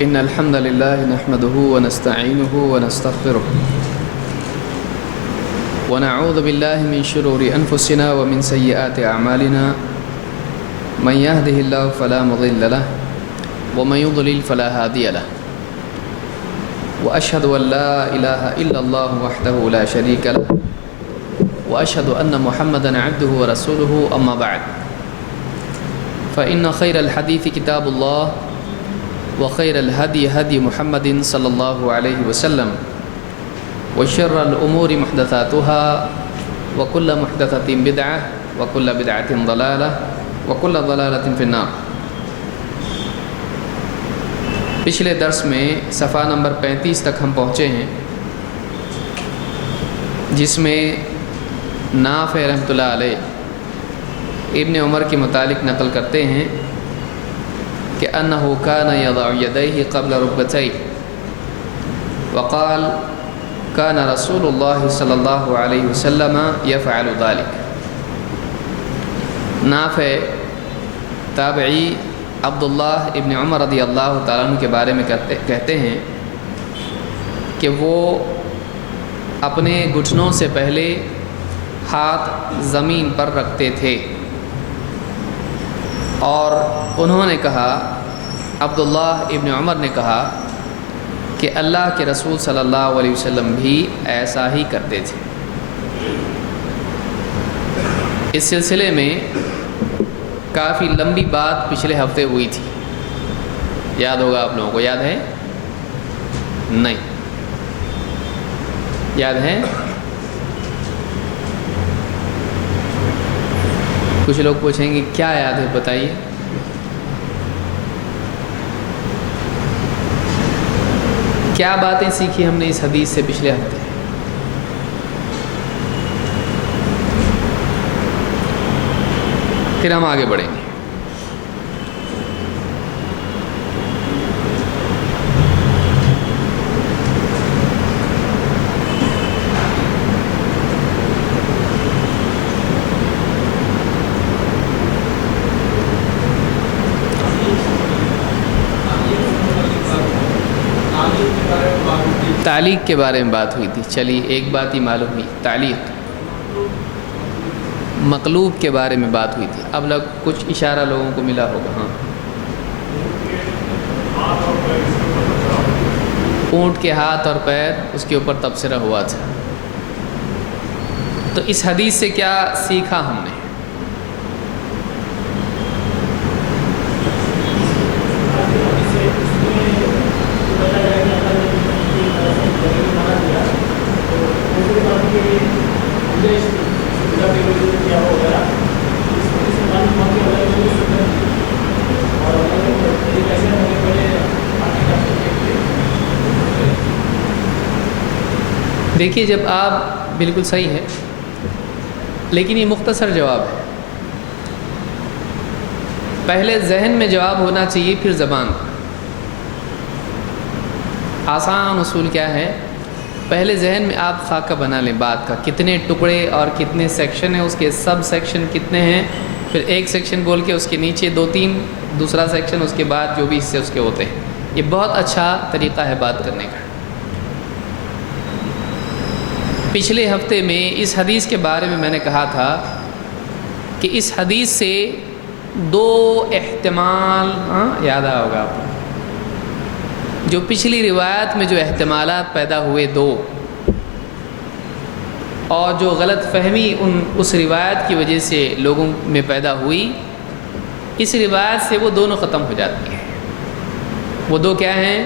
إن الحمد لله نحمده ونستعينه ونستغفره ونعوذ بالله من شرور أنفسنا ومن سيئات أعمالنا من يهده الله فلا مضل له ومن يضلل فلا هادي له وأشهد أن لا إله إلا الله وحده لا شريك له وأشهد أن محمدًا عبده ورسوله أما بعد فإن خير الحديث كتاب الله وخير الهدي هدي محمد صلى الله عليه وسلم وشر الأمور محدثاتها وكل محدثة بدعة وكل بدعة ضلالة وكل ضلالة في النار۔ پچھلے درس میں صفحہ نمبر 35 تک ہم پہنچے ہیں، جس میں نافع رحمۃ اللہ علیہ ابن عمر کے متعلق نقل کرتے ہیں کہ انه كان يضع يديه قبل ركبتيه وقال كان رسول الله صلی اللہ علیہ وسلم يفعل ذلك۔ نافع تابعی عبداللہ ابن عمر رضی اللہ تعالیٰ عنہ کے بارے میں کہتے ہیں کہ وہ اپنے گھٹنوں سے پہلے ہاتھ زمین پر رکھتے تھے، اور انہوں نے کہا، عبداللہ ابن عمر نے کہا کہ اللہ کے رسول صلی اللہ علیہ وسلم بھی ایسا ہی کرتے تھے۔ اس سلسلے میں کافی لمبی بات پچھلے ہفتے ہوئی تھی، یاد ہوگا آپ لوگوں کو، یاد ہے؟ نہیں یاد ہے؟ کچھ لوگ پوچھیں گے کیا یاد ہے بتائیے۔ کیا باتیں سیکھی ہم نے اس حدیث سے پچھلے ہفتے؟ پھر ہم آگے بڑھیں گے۔ تعلیق کے بارے میں بات ہوئی تھی، چلیے ایک بات ہی معلوم ہوئی، تعلیق۔ مقلوب کے بارے میں بات ہوئی تھی، اب کچھ اشارہ لوگوں کو ملا ہوگا۔ ہاں، اونٹ کے ہاتھ اور پیر، اس کے اوپر تبصرہ ہوا تھا۔ تو اس حدیث سے کیا سیکھا ہم نے؟ دیکھیے، جب آپ بالکل صحیح ہے، لیکن یہ مختصر جواب ہے۔ پہلے ذہن میں جواب ہونا چاہیے، پھر زبان پر۔ آسان اصول کیا ہے؟ پہلے ذہن میں آپ خاکہ بنا لیں بات کا، کتنے ٹکڑے اور کتنے سیکشن ہیں، اس کے سب سیکشن کتنے ہیں، پھر ایک سیکشن بول کے اس کے نیچے 2-3 دوسرا سیکشن، اس کے بعد جو بھی حصے اس کے ہوتے ہیں۔ یہ بہت اچھا طریقہ ہے بات کرنے کا۔ پچھلے ہفتے میں اس حدیث کے بارے میں نے کہا تھا کہ اس حدیث سے 2 احتمال، یاد آیا ہوگا آپ کو، جو پچھلی روایت میں جو احتمالات پیدا ہوئے 2، اور جو غلط فہمی اس روایت کی وجہ سے لوگوں میں پیدا ہوئی، اس روایت سے وہ دونوں ختم ہو جاتی ہیں۔ وہ 2 کیا ہیں؟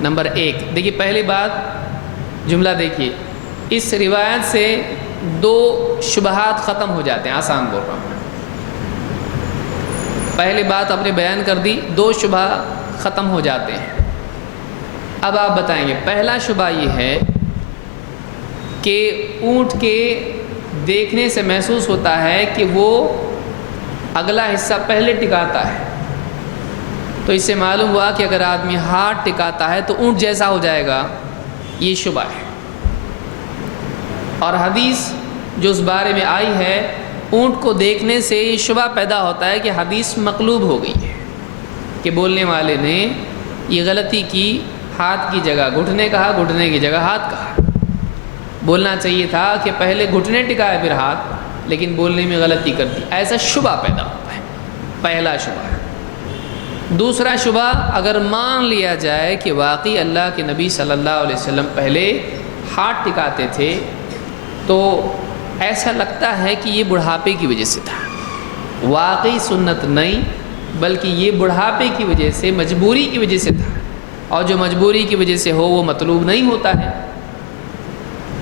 نمبر 1، دیکھیے پہلی بات، جملہ دیکھیے، اس روایت سے 2 شبہات ختم ہو جاتے ہیں۔ آسان بول رہا ہوں، پہلی بات آپ نے بیان کر دی، 2 شبہ ختم ہو جاتے ہیں۔ اب آپ بتائیں گے، پہلا شبہ یہ ہے کہ اونٹ کے دیکھنے سے محسوس ہوتا ہے کہ وہ اگلا حصہ پہلے ٹکاتا ہے، تو اس سے معلوم ہوا کہ اگر آدمی ہاتھ ٹکاتا ہے تو اونٹ جیسا ہو جائے گا، یہ شبہ ہے۔ اور حدیث جو اس بارے میں آئی ہے، اونٹ کو دیکھنے سے یہ شبہ پیدا ہوتا ہے کہ حدیث مقلوب ہو گئی ہے، کہ بولنے والے نے یہ غلطی کی، ہاتھ کی جگہ گھٹنے کہا، گھٹنے کی جگہ ہاتھ کہا۔ بولنا چاہیے تھا کہ پہلے گھٹنے ٹکائے پھر ہاتھ، لیکن بولنے میں غلطی کر دی، ایسا شبہ پیدا ہوتا ہے، پہلا شبہ۔ دوسرا شبہ، اگر مان لیا جائے کہ واقعی اللہ کے نبی صلی اللہ علیہ وسلم پہلے ہاتھ ٹکاتے تھے، تو ایسا لگتا ہے کہ یہ بڑھاپے کی وجہ سے تھا، واقعی سنت نہیں بلکہ یہ بڑھاپے کی وجہ سے، مجبوری کی وجہ سے تھا، اور جو مجبوری کی وجہ سے ہو وہ مطلوب نہیں ہوتا ہے۔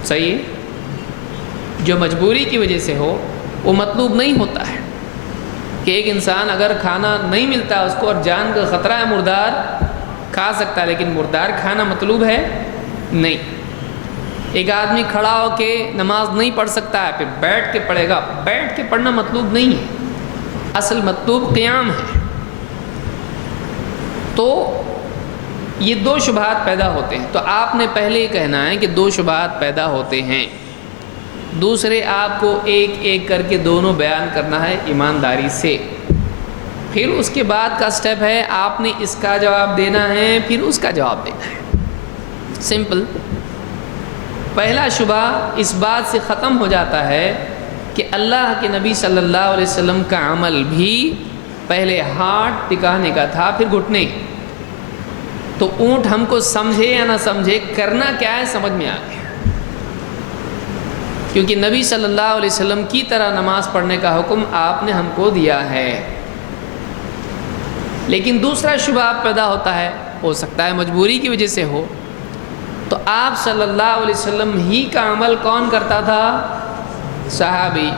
صحیح ہے؟ جو مجبوری کی وجہ سے ہو وہ مطلوب نہیں ہوتا ہے، کہ ایک انسان اگر کھانا نہیں ملتا اس کو اور جان کا خطرہ ہے، مردار کھا سکتا ہے، لیکن مردار کھانا مطلوب ہے نہیں۔ ایک آدمی کھڑا ہو کے نماز نہیں پڑھ سکتا ہے، پھر بیٹھ کے پڑھے گا، بیٹھ کے پڑھنا مطلوب نہیں ہے، اصل مطلوب قیام ہے۔ تو یہ دو شبہات پیدا ہوتے ہیں، تو آپ نے پہلے یہ کہنا ہے کہ دو شبہات پیدا ہوتے ہیں، دوسرے آپ کو ایک ایک کر کے دونوں بیان کرنا ہے ایمانداری سے۔ پھر اس کے بعد کا سٹیپ ہے آپ نے اس کا جواب دینا ہے، پھر اس کا جواب دینا ہے، سمپل۔ پہلا شبہ اس بات سے ختم ہو جاتا ہے کہ اللہ کے نبی صلی اللہ علیہ وسلم کا عمل بھی پہلے ہاتھ ٹکانے کا تھا، پھر گھٹنے۔ تو اونٹ ہم کو سمجھے یا نہ سمجھے، کرنا کیا ہے سمجھ میں آ گیا، کیونکہ نبی صلی اللہ علیہ وسلم کی طرح نماز پڑھنے کا حکم آپ نے ہم کو دیا ہے۔ لیکن دوسرا شبہ پیدا ہوتا ہے، ہو سکتا ہے مجبوری کی وجہ سے ہو، تو آپ صلی اللہ علیہ وسلم ہی کا عمل کون کرتا تھا؟ صحابی۔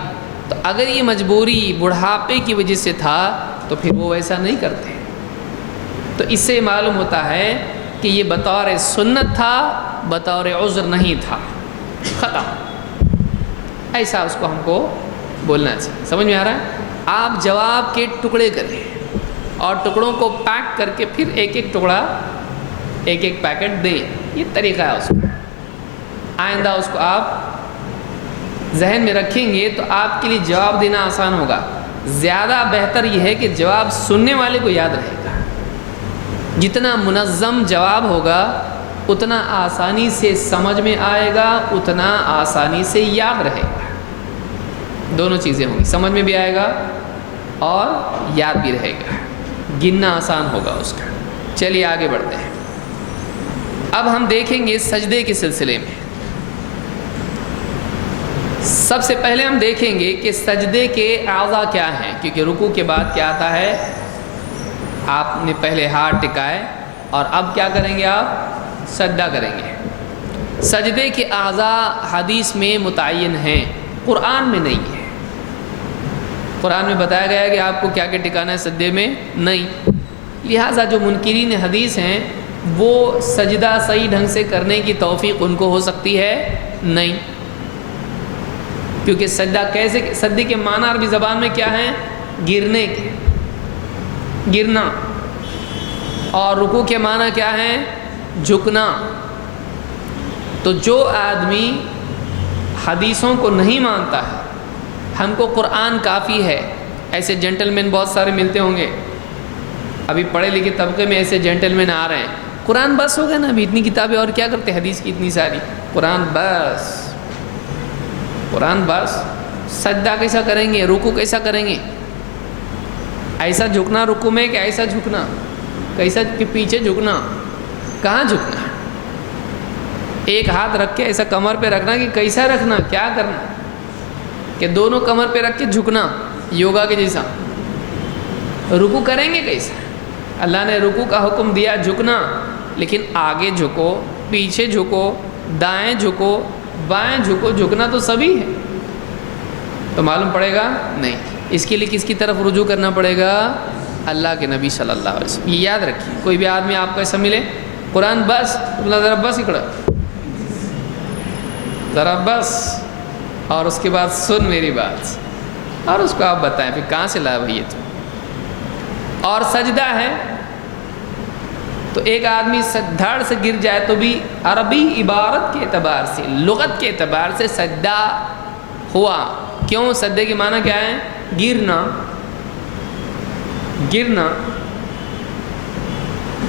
تو اگر یہ مجبوری بڑھاپے کی وجہ سے تھا تو پھر وہ ایسا نہیں کرتے۔ تو اس سے معلوم ہوتا ہے کہ یہ بطور سنت تھا، بطور عذر نہیں تھا، ختم۔ ایسا اس کو ہم کو بولنا چاہیے، سمجھ میں آ رہا ہے؟ آپ جواب کے ٹکڑے کریں اور ٹکڑوں کو پیک کر کے پھر ایک ایک ٹکڑا، ایک ایک پیکٹ دیں، یہ طریقہ ہے اس کا۔ آئندہ اس کو آپ ذہن میں رکھیں گے تو آپ کے لیے جواب دینا آسان ہوگا۔ زیادہ بہتر یہ ہے کہ جواب سننے والے کو یاد رہے گا، جتنا منظم جواب ہوگا اتنا آسانی سے سمجھ میں آئے گا، اتنا آسانی سے یاد رہے گا۔ دونوں چیزیں ہوں گی، سمجھ میں بھی آئے گا اور یاد بھی رہے گا، گننا آسان ہوگا اس کا۔ چلیے آگے بڑھتے ہیں۔ اب ہم دیکھیں گے سجدے کے سلسلے میں۔ سب سے پہلے ہم دیکھیں گے کہ سجدے کے اعضاء کیا ہیں، کیونکہ رکوع کے بعد کیا آتا ہے؟ آپ نے پہلے ہاتھ ٹکائے اور اب کیا کریں گے؟ آپ سجدہ کریں گے۔ سجدے کے اعضاء حدیث میں متعین ہیں، قرآن میں نہیں ہے۔ قرآن میں بتایا گیا ہے کہ آپ کو کیا کیا ٹکانا ہے سجدے میں، نہیں۔ لہٰذا جو منکرین حدیث ہیں وہ سجدہ صحیح ڈھنگ سے کرنے کی توفیق ان کو ہو سکتی ہے نہیں، کیونکہ سجدہ کیسے، سجدے کے معنی عربی زبان میں کیا ہیں؟ گرنے کے، گرنا۔ اور رکوع کے معنی کیا ہیں؟ جھکنا۔ تو جو آدمی حدیثوں کو نہیں مانتا ہے، ہم کو قرآن کافی ہے، ایسے جینٹل مین بہت سارے ملتے ہوں گے، ابھی پڑھے لکھے طبقے میں ایسے جینٹل مین آ رہے ہیں، قرآن بس ہو گیا نا، ابھی اتنی کتابیں اور کیا کرتے، حدیث کی اتنی ساری، قرآن بس، قرآن بس۔ سجدہ کیسا کریں گے، رکوع کیسا کریں گے؟ ایسا جھکنا رکوع میں کہ ایسا جھکنا، کیسا کہ پیچھے جھکنا، کہاں جھکنا؟ ایک ہاتھ رکھ کے ایسا کمر پہ رکھنا کہ کیسا رکھنا، کیا کرنا کہ دونوں کمر پہ رکھ کے جھکنا، یوگا کے جیسا۔ رکوع کریں گے کیسا؟ اللہ نے رکوع کا حکم دیا جھکنا، لیکن آگے جھکو، پیچھے جھکو، دائیں جھکو، بائیں جھکو، جھکنا تو سبھی ہے، تو معلوم پڑے گا نہیں۔ اس کے لیے کس کی طرف رجوع کرنا پڑے گا؟ اللہ کے نبی صلی اللہ علیہ وسلم۔ یہ یاد رکھیے، کوئی بھی آدمی آپ کو ایسا ملے، قرآن بس، ذرا بس اکڑا، ذرا بس، اور اس کے بعد سن میری بات، اور اس کو آپ بتائیں پھر کہاں سے لایا بھائی یہ تو۔ اور سجدہ ہے تو ایک آدمی دھڑ سے گر جائے تو بھی عربی عبارت کے اعتبار سے، لغت کے اعتبار سے سجدہ ہوا۔ کیوں؟ سجدے کے معنی کیا ہے؟ گرنا، گرنا۔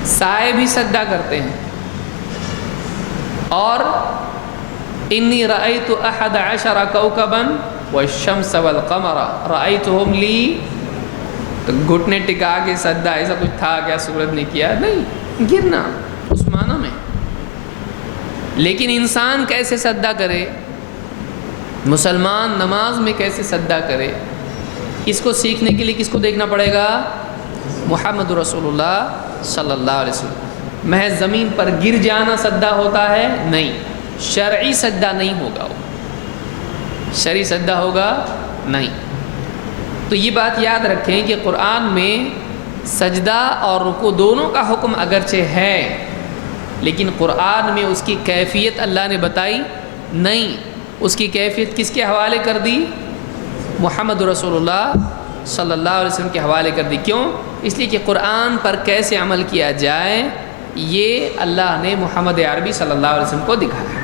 سائے بھی سجدہ کرتے ہیں. اور انی رأیت احد عشر کوکبا والشمس والقمر رأیتہم لی، تو گھٹنے ٹکا کے سجدہ ایسا کچھ تھا کیا؟ سورج نے کیا نہیں، گرنا اس معنی میں. لیکن انسان کیسے سجدہ کرے، مسلمان نماز میں کیسے سجدہ کرے، اس کو سیکھنے کے لیے کس کو دیکھنا پڑے گا؟ محمد رسول اللہ صلی اللہ علیہ وسلم. محض زمین پر گر جانا سجدہ ہوتا ہے؟ نہیں، شرعی سجدہ نہیں ہوگا، وہ شرعی سجدہ ہوگا نہیں. تو یہ بات یاد رکھیں کہ قرآن میں سجدہ اور رکوع دونوں کا حکم اگرچہ ہے، لیکن قرآن میں اس کی کیفیت اللہ نے بتائی نہیں. اس کی کیفیت کس کے حوالے کر دی؟ محمد رسول اللہ صلی اللہ علیہ وسلم کے حوالے کر دی. کیوں؟ اس لیے کہ قرآن پر کیسے عمل کیا جائے یہ اللہ نے محمد عربی صلی اللہ علیہ وسلم کو دکھایا.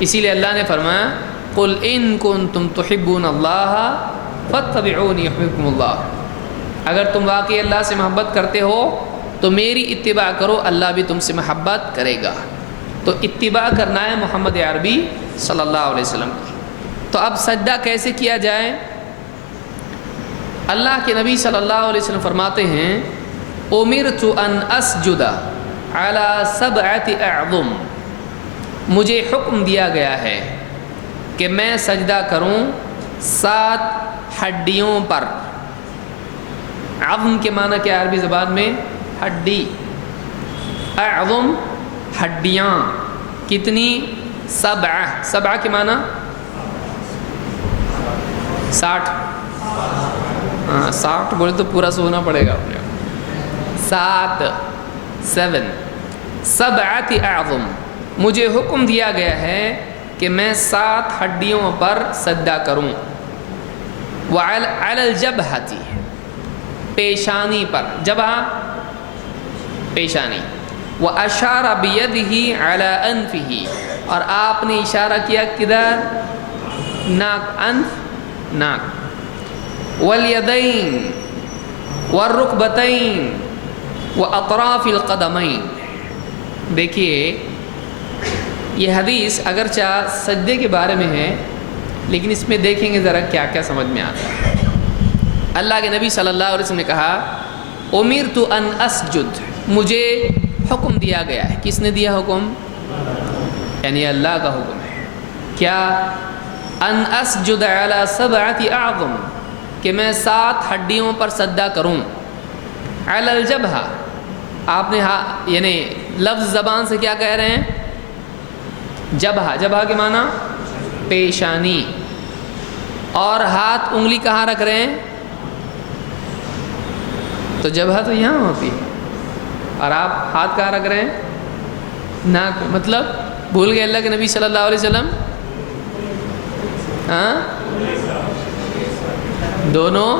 اسی لیے اللہ نے فرمایا قل ان کنتم تحبون اللہ فاتبعونی یحببکم اللہ، اگر تم واقعی اللہ سے محبت کرتے ہو تو میری اتباع کرو، اللہ بھی تم سے محبت کرے گا. تو اتباع کرنا ہے محمد عربی صلی اللہ علیہ وسلم کی. تو اب سجدہ کیسے کیا جائے؟ اللہ کے نبی صلی اللہ علیہ وسلم فرماتے ہیں امرت ان اسجد علی سبعۃ اعظم، مجھے حکم دیا گیا ہے کہ میں سجدہ کروں 7 ہڈیوں پر. عظم کے معنی کیا عربی زبان میں؟ ہڈی. اعظم ہڈیاں کتنی؟ 7. 7 کے معنی 60. 60 بولے تو پورا سونا پڑے گا. 7 7 اعظم، مجھے حکم دیا گیا ہے کہ میں 7 ہڈیوں پر سجدہ کروں. وعلی الجبہۃ، پیشانی پر. جبہہ پیشانی. واشار بیدہ علی انفہ، اور آپ نے اشارہ کیا کدھر؟ ناک. انف ناک. والیدین والرکبتین واطراف القدمین. دیکھیے یہ حدیث اگرچہ سجدے کے بارے میں ہے، لیکن اس میں دیکھیں گے ذرا کیا کیا سمجھ میں آتا ہے. اللہ کے نبی صلی اللہ علیہ وسلم نے کہا امرت ان اسجد، مجھے حکم دیا گیا ہے. کس نے دیا حکم؟ یعنی اللہ کا حکم ہے. کیا؟ ان اسجد علی 7 اعظم، کہ میں 7 ہڈیوں پر سجدہ کروں. علی الجبہہ، آپ نے یعنی لفظ زبان سے کیا کہہ رہے ہیں؟ جبہہ. جبہہ کے معنی پیشانی. اور ہاتھ انگلی کہاں رکھ رہے ہیں؟ تو جبہہ تو یہاں ہوتی ہے، اور آپ ہاتھ کہاں رکھ رہے ہیں؟ ناک. مطلب بھول گئے اللہ کے نبی صلی اللہ علیہ وسلم؟ ہاں دونوں.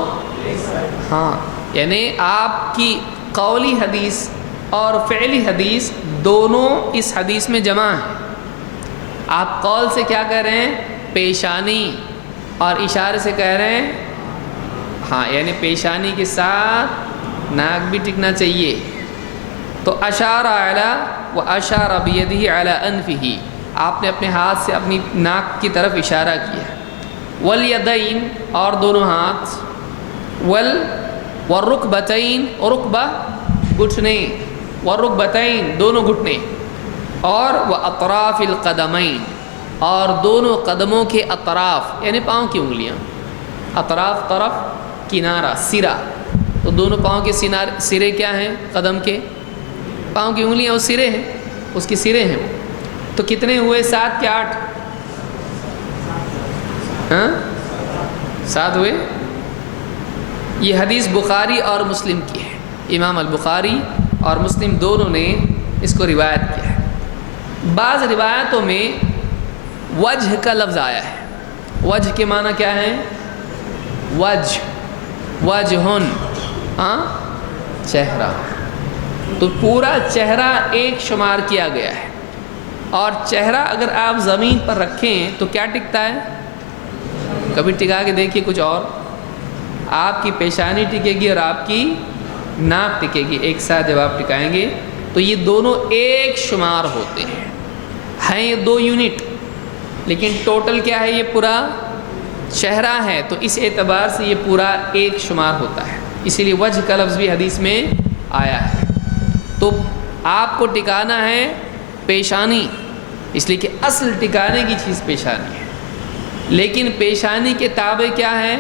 ہاں یعنی آپ کی قولی حدیث اور فعلی حدیث دونوں اس حدیث میں جمع ہیں. آپ قول سے کیا کہہ رہے ہیں؟ پیشانی. اور اشارے سے کہہ رہے ہیں ہاں یعنی پیشانی کے ساتھ ناک بھی ٹکنا چاہیے. تو اشار علی و اشار بیدہ علی انفہ، آپ نے اپنے ہاتھ سے اپنی ناک کی طرف اشارہ کیا. والیدین، اور دونوں ہاتھ. والرکبتین، رکبہ گھٹنے. والرکبتین، دونوں گھٹنے. اور واطراف القدمین، اور دونوں قدموں کے اطراف یعنی پاؤں کی انگلیاں. اطراف طرف، کنارہ، سرا. تو دونوں پاؤں کے سرے کیا ہیں؟ قدم کے پاؤں کی انگلیاں وہ سرے ہیں، اس کے سرے ہیں. تو کتنے ہوئے؟ 7 کے 8؟ ہاں 7 ہوئے. یہ حدیث بخاری اور مسلم کی ہے. امام البخاری اور مسلم دونوں نے اس کو روایت کیا ہے. بعض روایتوں میں وجہ کا لفظ آیا ہے. وجہ کے معنی کیا ہے؟ وجہن، ہاں چہرہ. تو پورا چہرہ ایک شمار کیا گیا ہے. اور چہرہ اگر آپ زمین پر رکھیں تو کیا ٹکتا ہے؟ کبھی ٹکا کے دیکھیے کچھ اور. آپ کی پیشانی ٹکے گی اور آپ کی ناک ٹکے گی ایک ساتھ جب آپ ٹکائیں گے تو یہ دونوں ایک شمار ہوتے ہیں یہ 2 یونٹ، لیکن ٹوٹل کیا ہے، یہ پورا چہرہ ہے، تو اس اعتبار سے یہ پورا ایک شمار ہوتا ہے، اسی لیے وجہ کا لفظ بھی حدیث میں آیا ہے۔ تو آپ کو ٹکانا ہے پیشانی، اس لیے کہ اصل ٹکانے کی چیز پیشانی ہے، لیکن پیشانی کے تابع کیا ہے،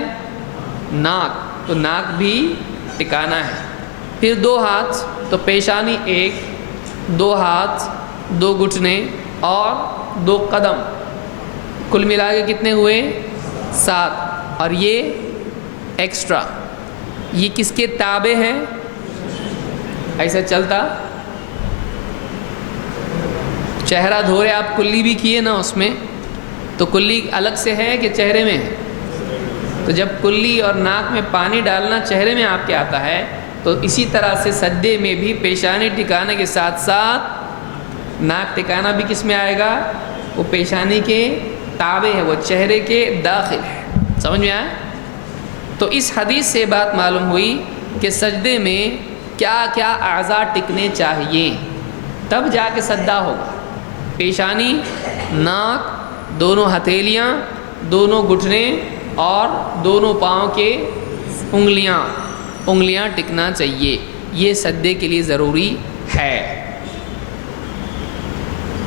ناک، تو ناک بھی ٹکانا ہے۔ پھر 2 ہاتھ، تو پیشانی 1، 2 ہاتھ، 2 گھٹنے اور 2 قدم، کل ملا کے کتنے ہوئے، 7، اور یہ ایکسٹرا، یہ کس کے تابع ہے، ایسا چلتا چہرہ دھو رہے آپ کلی بھی کیے نا اس میں، تو کلی الگ سے ہے کہ چہرے میں ہے، تو جب کلی اور ناک میں پانی ڈالنا چہرے میں آپ کے آتا ہے، تو اسی طرح سے سجدے میں بھی پیشانی ٹکانے کے ساتھ ساتھ ناک ٹکانا بھی کس میں آئے گا، وہ پیشانی کے تابع ہے، وہ چہرے کے داخل ہے، سمجھ میں آیا؟ تو اس حدیث سے بات معلوم ہوئی کہ سجدے میں کیا کیا اعضاء ٹکنے چاہیے، تب جا کے سجدہ ہوگا۔ پیشانی، ناک، دونوں ہتھیلیاں، دونوں گھٹنے اور دونوں پاؤں کے انگلیاں ٹکنا چاہیے، یہ سجدے کے لیے ضروری ہے۔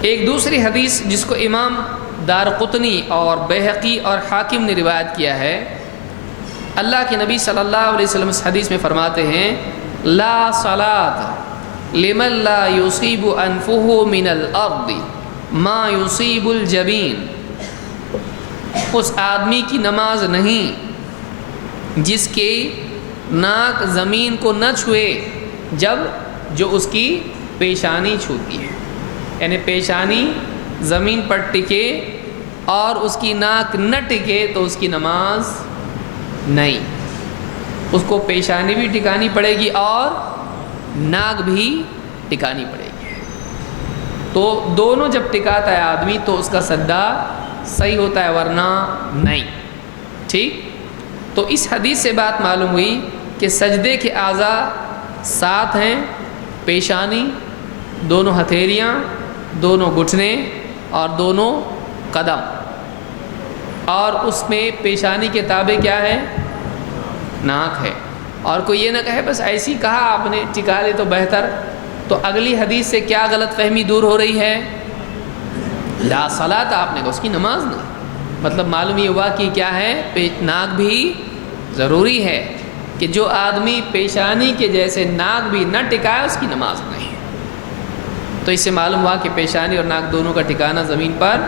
ایک دوسری حدیث جس کو امام دارقطنی اور بیہقی اور حاکم نے روایت کیا ہے، اللہ کے نبی صلی اللہ علیہ وسلم اس حدیث میں فرماتے ہیں، لا صلاۃ لمن لا یصیب انفہ من الارض ما یصیب الجبین، اس آدمی کی نماز نہیں جس کے ناک زمین کو نہ چھوئے جب جو اس کی پیشانی چھوتی ہے، یعنی پیشانی زمین پر ٹکے اور اس کی ناک نہ ٹکے تو اس کی نماز نہیں، اس کو پیشانی بھی ٹکانی پڑے گی اور ناک بھی ٹکانی پڑے گی، تو دونوں جب ٹکاتا ہے آدمی تو اس کا سجدہ صحیح ہوتا ہے، ورنہ نہیں، ٹھیک۔ تو اس حدیث سے بات معلوم ہوئی کہ سجدے کے اعضاء 7 ہیں، پیشانی، دونوں ہتھیلیاں، دونوں گھٹنے اور دونوں قدم، اور اس میں پیشانی کے تابع کیا ہے، ناک ہے۔ اور کوئی یہ نہ کہے بس ایسی کہا آپ نے ٹکا لے تو بہتر، تو اگلی حدیث سے کیا غلط فہمی دور ہو رہی ہے، لا صلاۃ آپ نے کہا اس کی نماز نہیں، مطلب معلوم یہ ہوا کہ کیا ہے، ناک بھی ضروری ہے، کہ جو آدمی پیشانی کے جیسے ناک بھی نہ ٹکائے اس کی نماز نہیں، تو اس سے معلوم ہوا کہ پیشانی اور ناک دونوں کا ٹھکانا زمین پر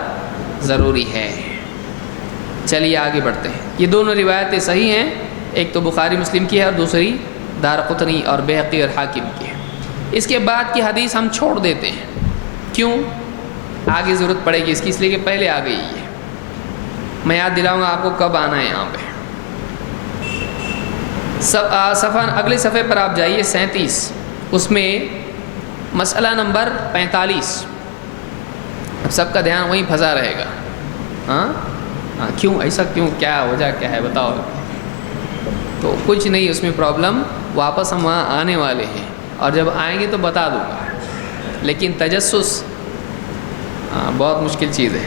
ضروری ہے۔ چلیے آگے بڑھتے ہیں، یہ دونوں روایتیں صحیح ہیں، ایک تو بخاری مسلم کی ہے اور دوسری دارقطنی اور بیہقی اور حاکم کی ہے۔ اس کے بعد کی حدیث ہم چھوڑ دیتے ہیں، کیوں، آگے ضرورت پڑے گی اس کی، اس لیے کہ پہلے آ گئی ہے، میں یاد دلاؤں گا آپ کو کب آنا ہے یہاں پہ۔ اگلے صفحے پر آپ جائیے 37، اس میں مسئلہ نمبر 45، اب سب کا دھیان وہیں پھنسا رہے گا، ہاں کیوں ایسا، کیوں، کیا وجہ کیا ہے بتاؤ، تو کچھ نہیں اس میں پرابلم، واپس ہم وہاں آنے والے ہیں اور جب آئیں گے تو بتا دوں گا، لیکن تجسس بہت مشکل چیز ہے۔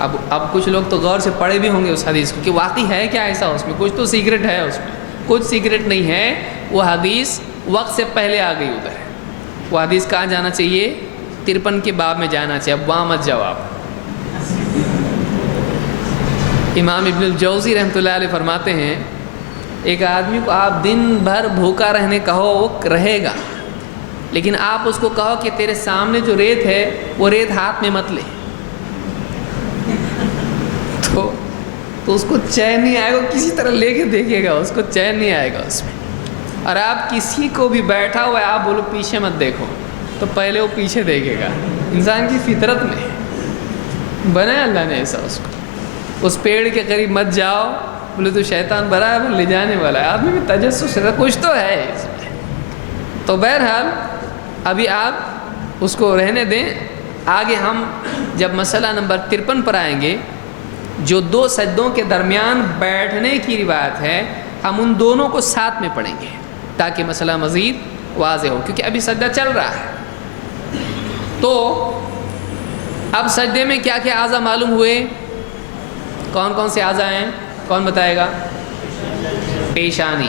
اب کچھ لوگ تو غور سے پڑھے بھی ہوں گے اس حدیث کو کہ واقعی ہے کیا ایسا، اس میں کچھ تو سیکرٹ ہے، اس میں کچھ سیکرٹ نہیں ہے، وہ حدیث وقت سے پہلے آ گئی ادھر، وہ حدیث کہاں جانا چاہیے، 53 کے باب میں جانا چاہیے، اب وہاں مت جاؤ آپ۔ امام ابن الجوزی رحمۃ اللہ علیہ فرماتے ہیں، ایک آدمی کو آپ دن بھر بھوکا رہنے کہو وہ رہے گا، لیکن آپ اس کو کہو کہ تیرے سامنے جو ریت ہے وہ ریت ہاتھ میں مت لے، تو اس کو چین نہیں آئے گا، کسی طرح لے کے دیکھے گا، اس کو چین نہیں آئے گا اس میں۔ اور آپ کسی کو بھی بیٹھا ہوا ہے آپ بولو پیچھے مت دیکھو، تو پہلے وہ پیچھے دیکھے گا، انسان کی فطرت میں بنایا اللہ نے ایسا اس کو۔ اس پیڑ کے قریب مت جاؤ، بولے تو شیطان برابر لے جانے والا ہے، آدمی میں تجسس ہے، کچھ تو ہے اس میں۔ تو بہرحال ابھی آپ اس کو رہنے دیں، آگے ہم جب مسئلہ نمبر 53 پر آئیں گے، جو 2 سجدوں کے درمیان بیٹھنے کی روایت ہے، ہم ان دونوں کو ساتھ میں پڑھیں گے تاکہ مسئلہ مزید واضح ہو، کیونکہ ابھی سجدہ چل رہا ہے۔ تو اب سجدے میں کیا کیا اعضاء معلوم ہوئے؟ کون کون سے اعضاء ہیں؟ کون بتائے گا؟ پیشانی،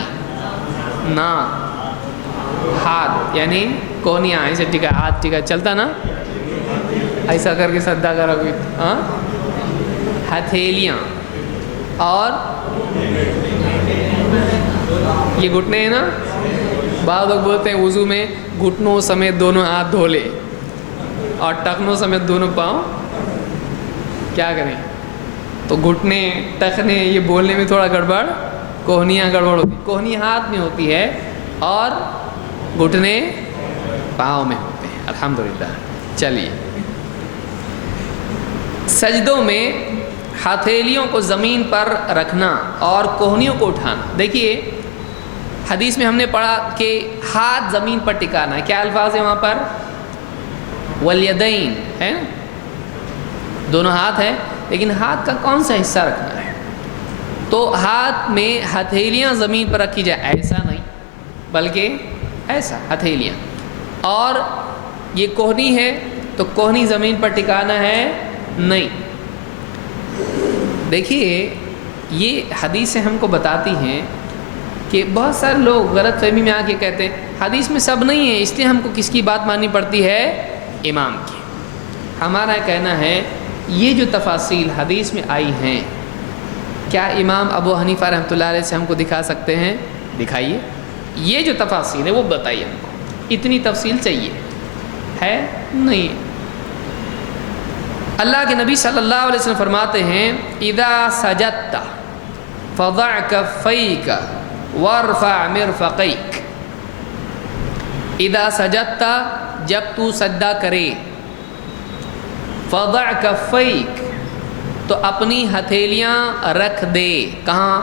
ناک، ہاتھ یعنی کونیاں، ایسے ٹکا ہاتھ ٹکا چلتا نا، ایسا کر کے سجدہ کرو کوئی، ہاں، ہتھیلیاں، اور یہ گھٹنے ہیں نا، بعض لوگ بولتے ہیں وضو میں گھٹنوں سمیت دونوں ہاتھ دھو لے اور ٹخنوں سمیت دونوں پاؤں کیا کریں؟ تو گھٹنے ٹخنے یہ بولنے میں تھوڑا گڑبڑ، کوہنیاں گڑبڑ ہوتی، کوہنی ہاتھ میں ہوتی ہے اور گھٹنے پاؤں میں ہوتے ہیں۔ الحمدللہ۔ چلیے، سجدوں میں ہتھیلیوں کو زمین پر رکھنا اور کوہنیوں کو اٹھانا۔ دیکھیے حدیث میں ہم نے پڑھا کہ ہاتھ زمین پر ٹکانا ہے، کیا الفاظ ہیں وہاں پر؟ والیدین ہے، دونوں ہاتھ ہیں، لیکن ہاتھ کا کون سا حصہ رکھنا ہے؟ تو ہاتھ میں ہتھیلیاں زمین پر رکھی جائے، ایسا نہیں بلکہ ایسا ہتھیلیاں، اور یہ کوہنی ہے تو کوہنی زمین پر ٹکانا ہے نہیں۔ دیکھیے یہ حدیثیں ہم کو بتاتی ہیں کہ بہت سارے لوگ غلط فہمی میں آ کے کہتے ہیں حدیث میں سب نہیں ہے، اس لیے ہم کو کس کی بات ماننی پڑتی ہے؟ امام کی۔ ہمارا کہنا ہے یہ جو تفاصیل حدیث میں آئی ہیں، کیا امام ابو حنیفہ رحمۃ اللہ علیہ سے ہم کو دکھا سکتے ہیں؟ دکھائیے، یہ جو تفاصیل ہے وہ بتائیے ہم کو، اتنی تفصیل چاہیے ہے نہیں۔ اللہ کے نبی صلی اللہ علیہ وسلم فرماتے ہیں اذا سجدت فضع کفیک وارفع مرفقیک۔ اذا سجدت، جب تو سجدہ کرے، فضع کفیک، تو اپنی ہتھیلیاں رکھ دے، کہاں؟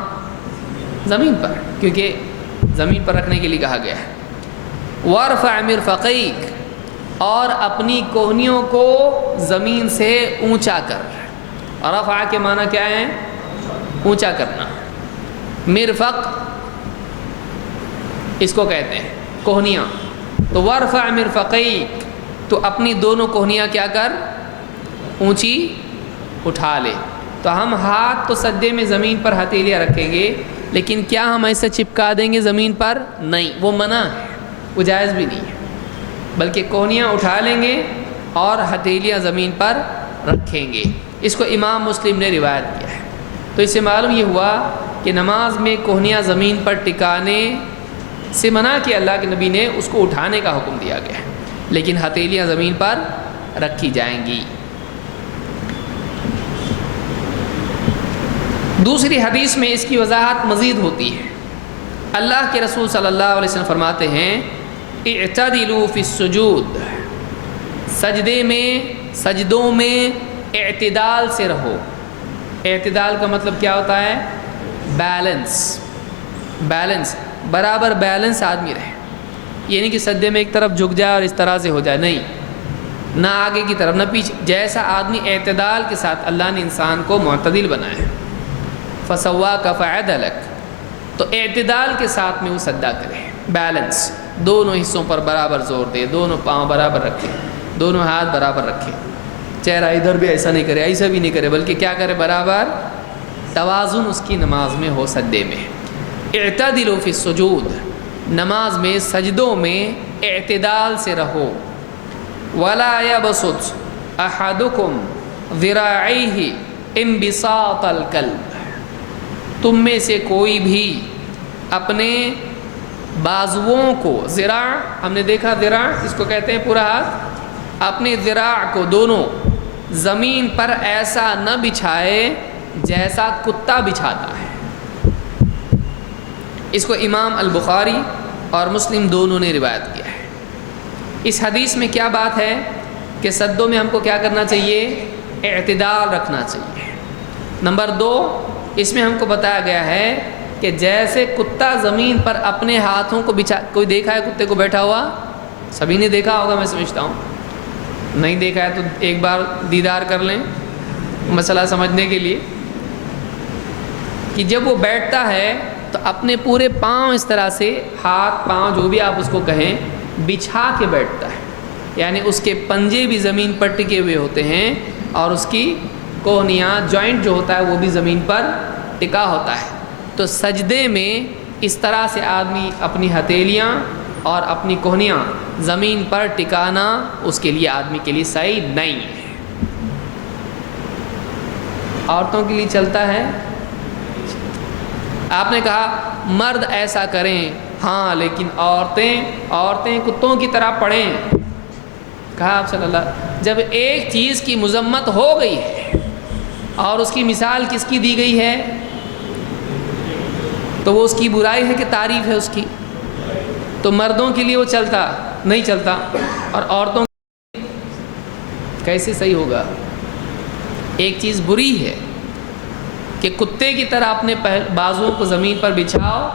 زمین پر، کیونکہ زمین پر رکھنے کے لیے کہا گیا ہے۔ وارفع مرفقیک، اور اپنی کوہنیوں کو زمین سے اونچا کر۔ رفع کے معنی کیا ہے؟ اونچا کرنا۔ مرفق اس کو کہتے ہیں کوہنیاں، تو وارفع مرفقیک، تو اپنی دونوں کوہنیاں کیا کر؟ اونچی اٹھا لے۔ تو ہم ہاتھ تو سجدے میں زمین پر ہتھیلیاں رکھیں گے، لیکن کیا ہم ایسے چپکا دیں گے زمین پر؟ نہیں، وہ منع ہے، وہ جائز بھی نہیں ہے، بلکہ کوہنیاں اٹھا لیں گے اور ہتھیلیاں زمین پر رکھیں گے۔ اس کو امام مسلم نے روایت کیا ہے۔ تو اس سے معلوم یہ ہوا کہ نماز میں کوہنیاں زمین پر ٹکانے سے منع کیا، اللہ کے نبی نے اس کو اٹھانے کا حکم دیا گیا ہے، لیکن ہتھیلیاں زمین پر رکھی جائیں گی۔ دوسری حدیث میں اس کی وضاحت مزید ہوتی ہے۔ اللہ کے رسول صلی اللہ علیہ وسلم فرماتے ہیں اعتدلوا فی السجود، سجدوں میں اعتدال سے رہو۔ اعتدال کا مطلب کیا ہوتا ہے؟ بیلنس، برابر بیلنس آدمی رہے، یہ نہیں کہ سجدے میں ایک طرف جھک جائے اور اس طرح سے ہو جائے، نہیں، نہ آگے کی طرف نہ پیچھے، جیسا آدمی اعتدال کے ساتھ، اللہ نے انسان کو معتدل بنایا ہے، فسواک فعدلک، تو اعتدال کے ساتھ میں وہ سجدہ کرے، بیلنس، دونوں حصوں پر برابر زور دے، دونوں پاؤں برابر رکھے، دونوں ہاتھ برابر رکھے، چہرہ ادھر بھی ایسا نہیں کرے، ایسا بھی نہیں کرے، بلکہ کیا کرے؟ برابر توازن اس کی نماز میں ہو، سجدے میں۔ اعتدلوا فی السجود، نماز میں سجدوں میں اعتدال سے رہو۔ ولا یبسط احدکم ذراعیہ انبساط الکلب، تم میں سے کوئی بھی اپنے بازوؤں کو، ذراع ہم نے دیکھا، ذراع اس کو کہتے ہیں پورا ہاتھ، اپنے ذراع کو دونوں زمین پر ایسا نہ بچھائے جیسا کتا بچھاتا ہے۔ اس کو امام البخاری اور مسلم دونوں نے روایت کیا ہے۔ اس حدیث میں کیا بات ہے کہ سجدوں میں ہم کو کیا کرنا چاہیے؟ اعتدال رکھنا چاہیے۔ نمبر 2، اس میں ہم کو بتایا گیا ہے کہ جیسے کتا زمین پر اپنے ہاتھوں کو بچھا، کوئی دیکھا ہے کتے کو بیٹھا ہوا؟ سبھی نے دیکھا ہوگا، میں سمجھتا ہوں۔ نہیں دیکھا ہے تو ایک بار دیدار کر لیں مسئلہ سمجھنے کے لیے، کہ جب وہ بیٹھتا ہے تو اپنے پورے پاؤں اس طرح سے ہاتھ پاؤں جو بھی آپ اس کو کہیں بچھا کے بیٹھتا ہے، یعنی اس کے پنجے بھی زمین پر ٹکے ہوئے ہوتے ہیں اور اس کی کوہنیاں جوائنٹ جو ہوتا ہے وہ بھی زمین پر ٹکا ہوتا ہے۔ تو سجدے میں اس طرح سے آدمی اپنی ہتھیلیاں اور اپنی کوہنیاں زمین پر ٹکانا اس کے لیے آدمی کے لیے صحیح نہیں ہے۔ عورتوں کے لیے چلتا ہے؟ آپ نے کہا مرد ایسا کریں، ہاں لیکن عورتیں کتوں کی طرح پڑھیں۔ کہا آپ صلی اللہ، جب ایک چیز کی مذمت ہو گئی ہے اور اس کی مثال کس کی دی گئی ہے تو وہ اس کی برائی ہے کہ تعریف ہے اس کی؟ تو مردوں کے لیے وہ چلتا نہیں چلتا اور عورتوں کے لیے کیسے صحیح ہوگا؟ ایک چیز بری ہے کہ کتے کی طرح اپنے بازوؤں کو زمین پر بچھاؤ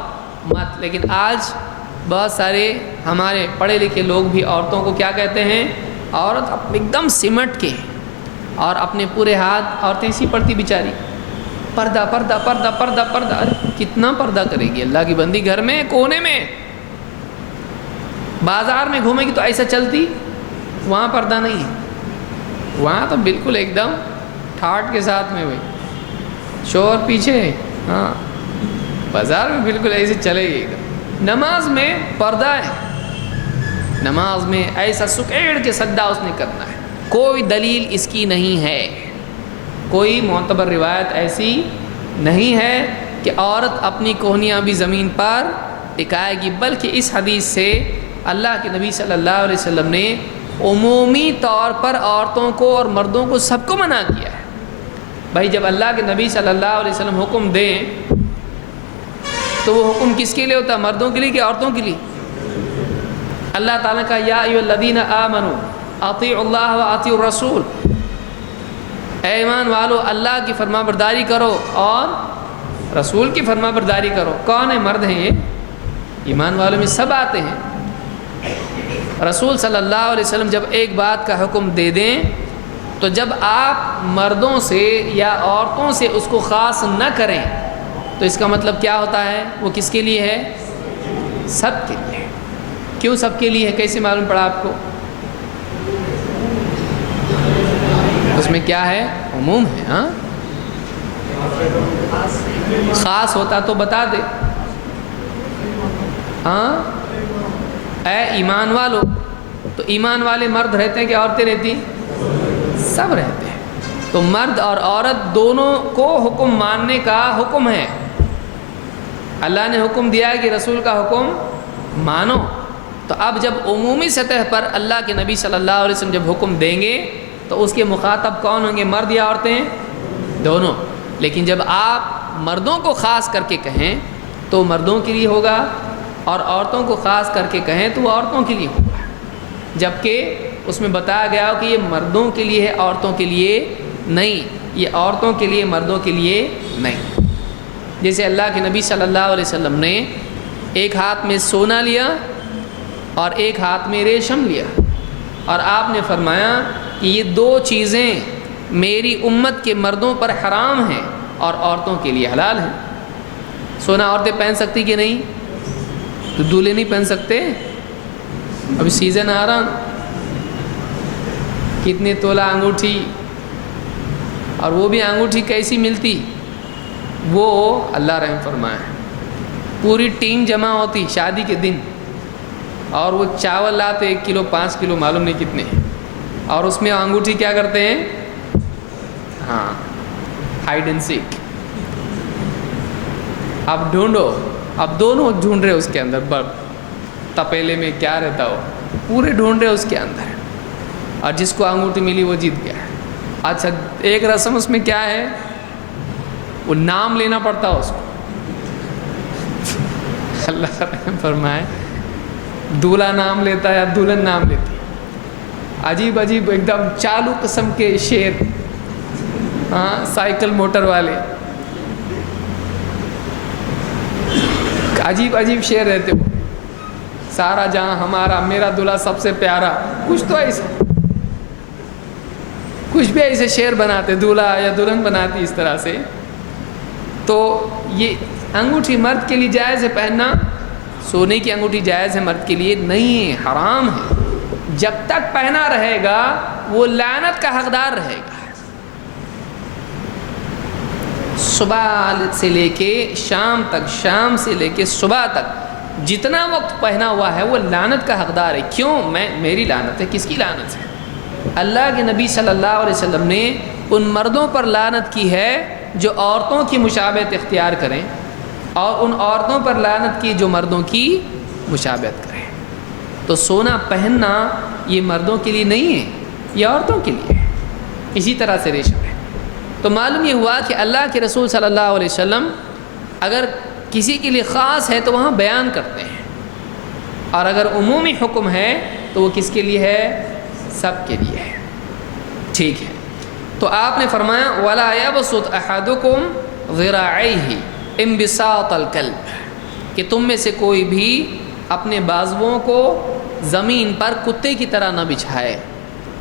مت، لیکن آج بہت سارے ہمارے پڑھے لکھے لوگ بھی عورتوں کو کیا کہتے ہیں؟ عورت ایک دم سمٹ کے اور اپنے پورے ہاتھ، عورتیں اسی پڑتی بیچاری، پردہ پردہ پردہ پردہ پردہ، ارے کتنا پردہ کرے گی اللہ کی بندی؟ گھر میں کونے میں بازار میں گھومے گی تو ایسا چلتی، وہاں پردہ نہیں ہے، وہاں تو بالکل ایک دم ٹھاٹ کے ساتھ میں ہوئی، شور پیچھے، ہاں بازار میں بالکل ایسے چلے گی ایک دم۔ نماز میں پردہ ہے، نماز میں ایسا سکیڑ کے سجدہ اس نے کرنا ہے، کوئی دلیل اس کی نہیں ہے، کوئی معتبر روایت ایسی نہیں ہے کہ عورت اپنی کوہنیاں بھی زمین پر ٹکائے گی، بلکہ اس حدیث سے اللہ کے نبی صلی اللہ علیہ وسلم نے عمومی طور پر عورتوں کو اور مردوں کو سب کو منع کیا ہے۔ بھائی جب اللہ کے نبی صلی اللہ علیہ وسلم حکم دیں تو وہ حکم کس کے لیے ہوتا ہے؟ مردوں کے لیے کہ عورتوں کے لیے؟ اللہ تعالیٰ کا یا ایھا الذین آمنوا اطیعوا اللہ واطیعوا الرسول، اے ایمان والو اللہ کی فرما برداری کرو اور رسول کی فرما برداری کرو۔ کون ہے؟ مرد ہیں، یہ ایمان والوں میں سب آتے ہیں۔ رسول صلی اللہ علیہ وسلم جب ایک بات کا حکم دے دیں تو جب آپ مردوں سے یا عورتوں سے اس کو خاص نہ کریں تو اس کا مطلب کیا ہوتا ہے؟ وہ کس کے لیے ہے؟ سب کے لیے۔ کیوں سب کے لیے ہے؟ کیسے معلوم پڑا آپ کو؟ اس میں کیا ہے؟ عموم ہے۔ ہاں خاص ہوتا تو بتا دے۔ ہاں اے ایمان والو، تو ایمان والے مرد رہتے ہیں کہ عورتیں رہتی؟ سب رہتے ہیں۔ تو مرد اور عورت دونوں کو حکم ماننے کا حکم ہے۔ اللہ نے حکم دیا ہے کہ رسول کا حکم مانو، تو اب جب عمومی سطح پر اللہ کے نبی صلی اللہ علیہ وسلم جب حکم دیں گے تو اس کے مخاطب کون ہوں گے؟ مرد یا عورتیں؟ دونوں۔ لیکن جب آپ مردوں کو خاص کر کے کہیں تو مردوں کے لیے ہوگا اور عورتوں کو خاص کر کے کہیں تو وہ عورتوں کے لیے ہوگا، جبکہ اس میں بتایا گیا کہ یہ مردوں کے لیے ہے، عورتوں کے لیے نہیں، یہ عورتوں کے لیے مردوں کے لیے نہیں۔ جیسے اللہ کے نبی صلی اللہ علیہ وسلم نے ایک ہاتھ میں سونا لیا اور ایک ہاتھ میں ریشم لیا، اور آپ نے فرمایا کہ یہ دو چیزیں میری امت کے مردوں پر حرام ہیں اور عورتوں کے لیے حلال ہیں۔ سونا عورتیں پہن سکتی کہ نہیں؟ تو دولہے نہیں پہن سکتے؟ ابھی سیزن آ رہا، کتنے تولہ انگوٹھی، اور وہ بھی انگوٹھی کیسی ملتی؟ وہ اللہ رحم فرمائے، پوری ٹیم جمع ہوتی شادی کے دن، اور وہ چاول لاتے 1 کلو 5 کلو معلوم نہیں کتنے، اور اس میں انگوٹھی کیا کرتے ہیں؟ ہاں ہائیڈ اینڈ سیک۔ اب ڈھونڈو، اب دونوں ڈھونڈ رہے اس کے اندر، تپیلے میں کیا رہتا ہو، پورے ڈھونڈ رہے اس کے اندر، اور جس کو انگوٹھی ملی وہ جیت گیا۔ اچھا ایک رسم اس میں کیا ہے؟ وہ نام لینا پڑتا اس کو، اللہ رحم فرمائے، دولہا نام لیتا ہے یا دلہن نام لیتی، عجیب عجیب ایک دم چالو قسم کے شعر، ہاں سائیکل موٹر والے، عجیب عجیب شعر رہتے ہو، سارا جہاں ہمارا، میرا دلہا سب سے پیارا، کچھ تو ایسا، کچھ بھی ایسے شعر بناتے، دولہا یا دلہن بناتی اس طرح سے۔ تو یہ انگوٹھی مرد کے لیے جائز ہے پہننا، سونے کی انگوٹھی جائز ہے مرد کے لیے نہیں ہے، حرام ہے۔ جب تک پہنا رہے گا وہ لعنت کا حقدار رہے گا۔ صبح سے لے کے شام تک، شام سے لے کے صبح تک جتنا وقت پہنا ہوا ہے وہ لعنت کا حقدار ہے۔ کیوں؟ میری لعنت ہے، کس کی لعنت ہے؟ اللہ کے نبی صلی اللہ علیہ وسلم نے ان مردوں پر لعنت کی ہے جو عورتوں کی مشابہت اختیار کریں، اور ان عورتوں پر لعنت کی جو مردوں کی مشابہت کریں۔ تو سونا پہننا یہ مردوں کے لیے نہیں ہے، یہ عورتوں کے لیے ہے۔ اسی طرح سے ریشم ہے۔ تو معلوم یہ ہوا کہ اللہ کے رسول صلی اللہ علیہ وسلم اگر کسی کے لیے خاص ہے تو وہاں بیان کرتے ہیں، اور اگر عمومی حکم ہے تو وہ کس کے لیے ہے؟ سب کے لیے ہے۔ ٹھیک ہے، تو آپ نے فرمایا وَلَا يَبْسُطْ أَحَدُكُمْ ذِرَاعَيْهِ انبساط الكلب، کہ تم میں سے کوئی بھی اپنے بازوؤں کو زمین پر کتے کی طرح نہ بچھائے۔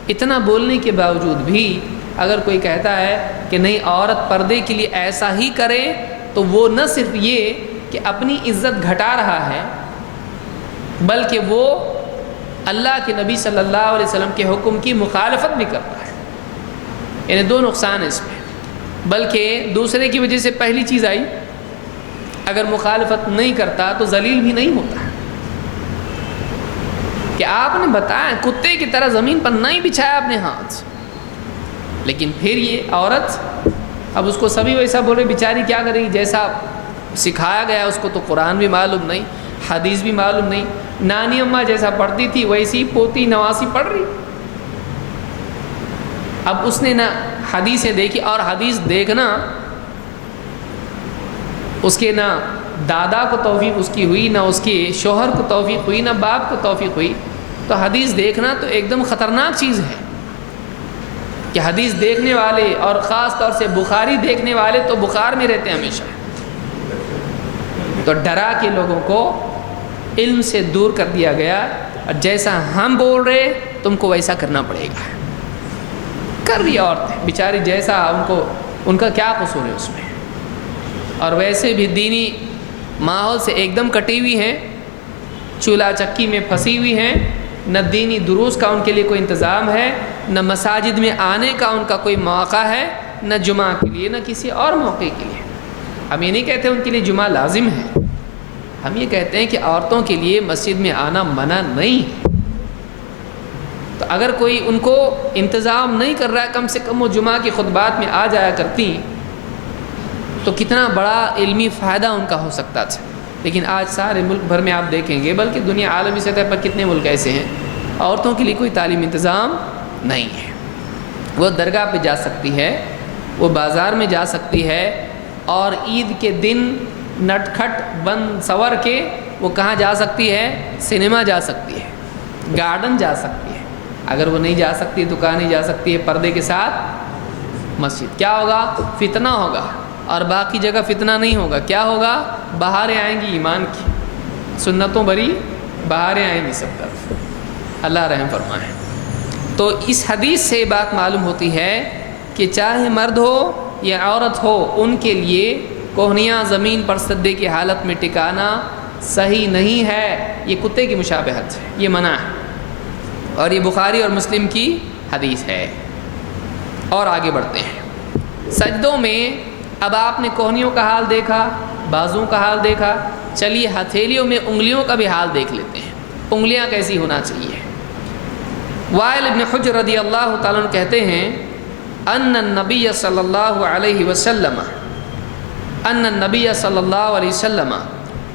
اتنا بولنے کے باوجود بھی اگر کوئی کہتا ہے کہ نہیں عورت پردے کے لیے ایسا ہی کرے، تو وہ نہ صرف یہ کہ اپنی عزت گھٹا رہا ہے، بلکہ وہ اللہ کے نبی صلی اللہ علیہ وسلم کے حکم کی مخالفت بھی کرتا ہے۔ یعنی دو نقصان ہے اس میں، بلکہ دوسرے کی وجہ سے پہلی چیز آئی، اگر مخالفت نہیں کرتا تو ذلیل بھی نہیں ہوتا کہ آپ نے بتایا کتے کی طرح زمین پر نہیں بچھایا اپنے ہاتھ، لیکن پھر یہ عورت اب اس کو سبھی ویسا بول رہے، بیچاری کیا کرے گی؟ جیسا سکھایا گیا اس کو تو قرآن بھی معلوم نہیں، حدیث بھی معلوم نہیں، نانی اماں جیسا پڑھتی تھی ویسی پوتی نواسی پڑھ رہی۔ اب اس نے نہ حدیثیں دیکھی، اور حدیث دیکھنا اس کے نہ دادا کو توفیق اس کی ہوئی، نہ اس کے شوہر کو توفیق ہوئی، نہ باپ کو توفیق ہوئی۔ تو حدیث دیکھنا تو ایک دم خطرناک چیز ہے کہ حدیث دیکھنے والے، اور خاص طور سے بخاری دیکھنے والے تو بخار میں رہتے ہیں ہمیشہ۔ تو ڈرا کے لوگوں کو علم سے دور کر دیا گیا، اور جیسا ہم بول رہے تم کو ویسا کرنا پڑے گا۔ کر رہی عورتیں بیچاری جیسا ان کا کیا قصور ہے اس میں، اور ویسے بھی دینی ماحول سے ایک دم کٹی ہوئی ہیں، چولہا چکی میں پھنسی ہوئی ہیں، نہ دینی دروس کا ان کے لیے کوئی انتظام ہے، نہ مساجد میں آنے کا ان کا کوئی موقع ہے، نہ جمعہ کے لیے نہ کسی اور موقع کے لیے۔ ہم یہ نہیں کہتے ان کے لیے جمعہ لازم ہے، ہم یہ کہتے ہیں کہ عورتوں کے لیے مسجد میں آنا منع نہیں ہے۔ تو اگر کوئی ان کو انتظام نہیں کر رہا ہے، کم سے کم وہ جمعہ کی خطبات میں آ جایا کرتی تو کتنا بڑا علمی فائدہ ان کا ہو سکتا تھا۔ لیکن آج سارے ملک بھر میں آپ دیکھیں گے، بلکہ دنیا عالمی سطح پر کتنے ملک ایسے ہیں عورتوں کے لیے کوئی تعلیم انتظام نہیں ہے۔ وہ درگاہ پہ جا سکتی ہے، وہ بازار میں جا سکتی ہے، اور عید کے دن نٹ کھٹ بند سور کے وہ کہاں جا سکتی ہے؟ سنیما جا سکتی ہے، گارڈن جا سکتی ہے۔ اگر وہ نہیں جا سکتی دکانیں جا سکتی ہے پردے کے ساتھ مسجد۔ کیا ہوگا؟ فتنہ ہوگا، اور باقی جگہ فتنہ نہیں ہوگا۔ کیا ہوگا؟ بہاریں آئیں گی ایمان کی، سنتوں بری بہاریں آئیں گی سب طرف۔ اللہ رحم فرمائے۔ تو اس حدیث سے بات معلوم ہوتی ہے کہ چاہے مرد ہو یا عورت ہو، ان کے لیے کوہنیاں زمین پر سجدے کی حالت میں ٹکانا صحیح نہیں ہے۔ یہ کتے کی مشابہت ہے، یہ منع ہے، اور یہ بخاری اور مسلم کی حدیث ہے۔ اور آگے بڑھتے ہیں سجدوں میں۔ اب آپ نے کوہنیوں کا حال دیکھا، بازوں کا حال دیکھا، چلیے ہتھیلیوں میں انگلیوں کا بھی حال دیکھ لیتے ہیں، انگلیاں کیسی ہونا چاہیے۔ وائل ابن حجر رضی اللہ تعالیٰ عنہ کہتے ہیں ان النبی صلی اللہ علیہ وسلم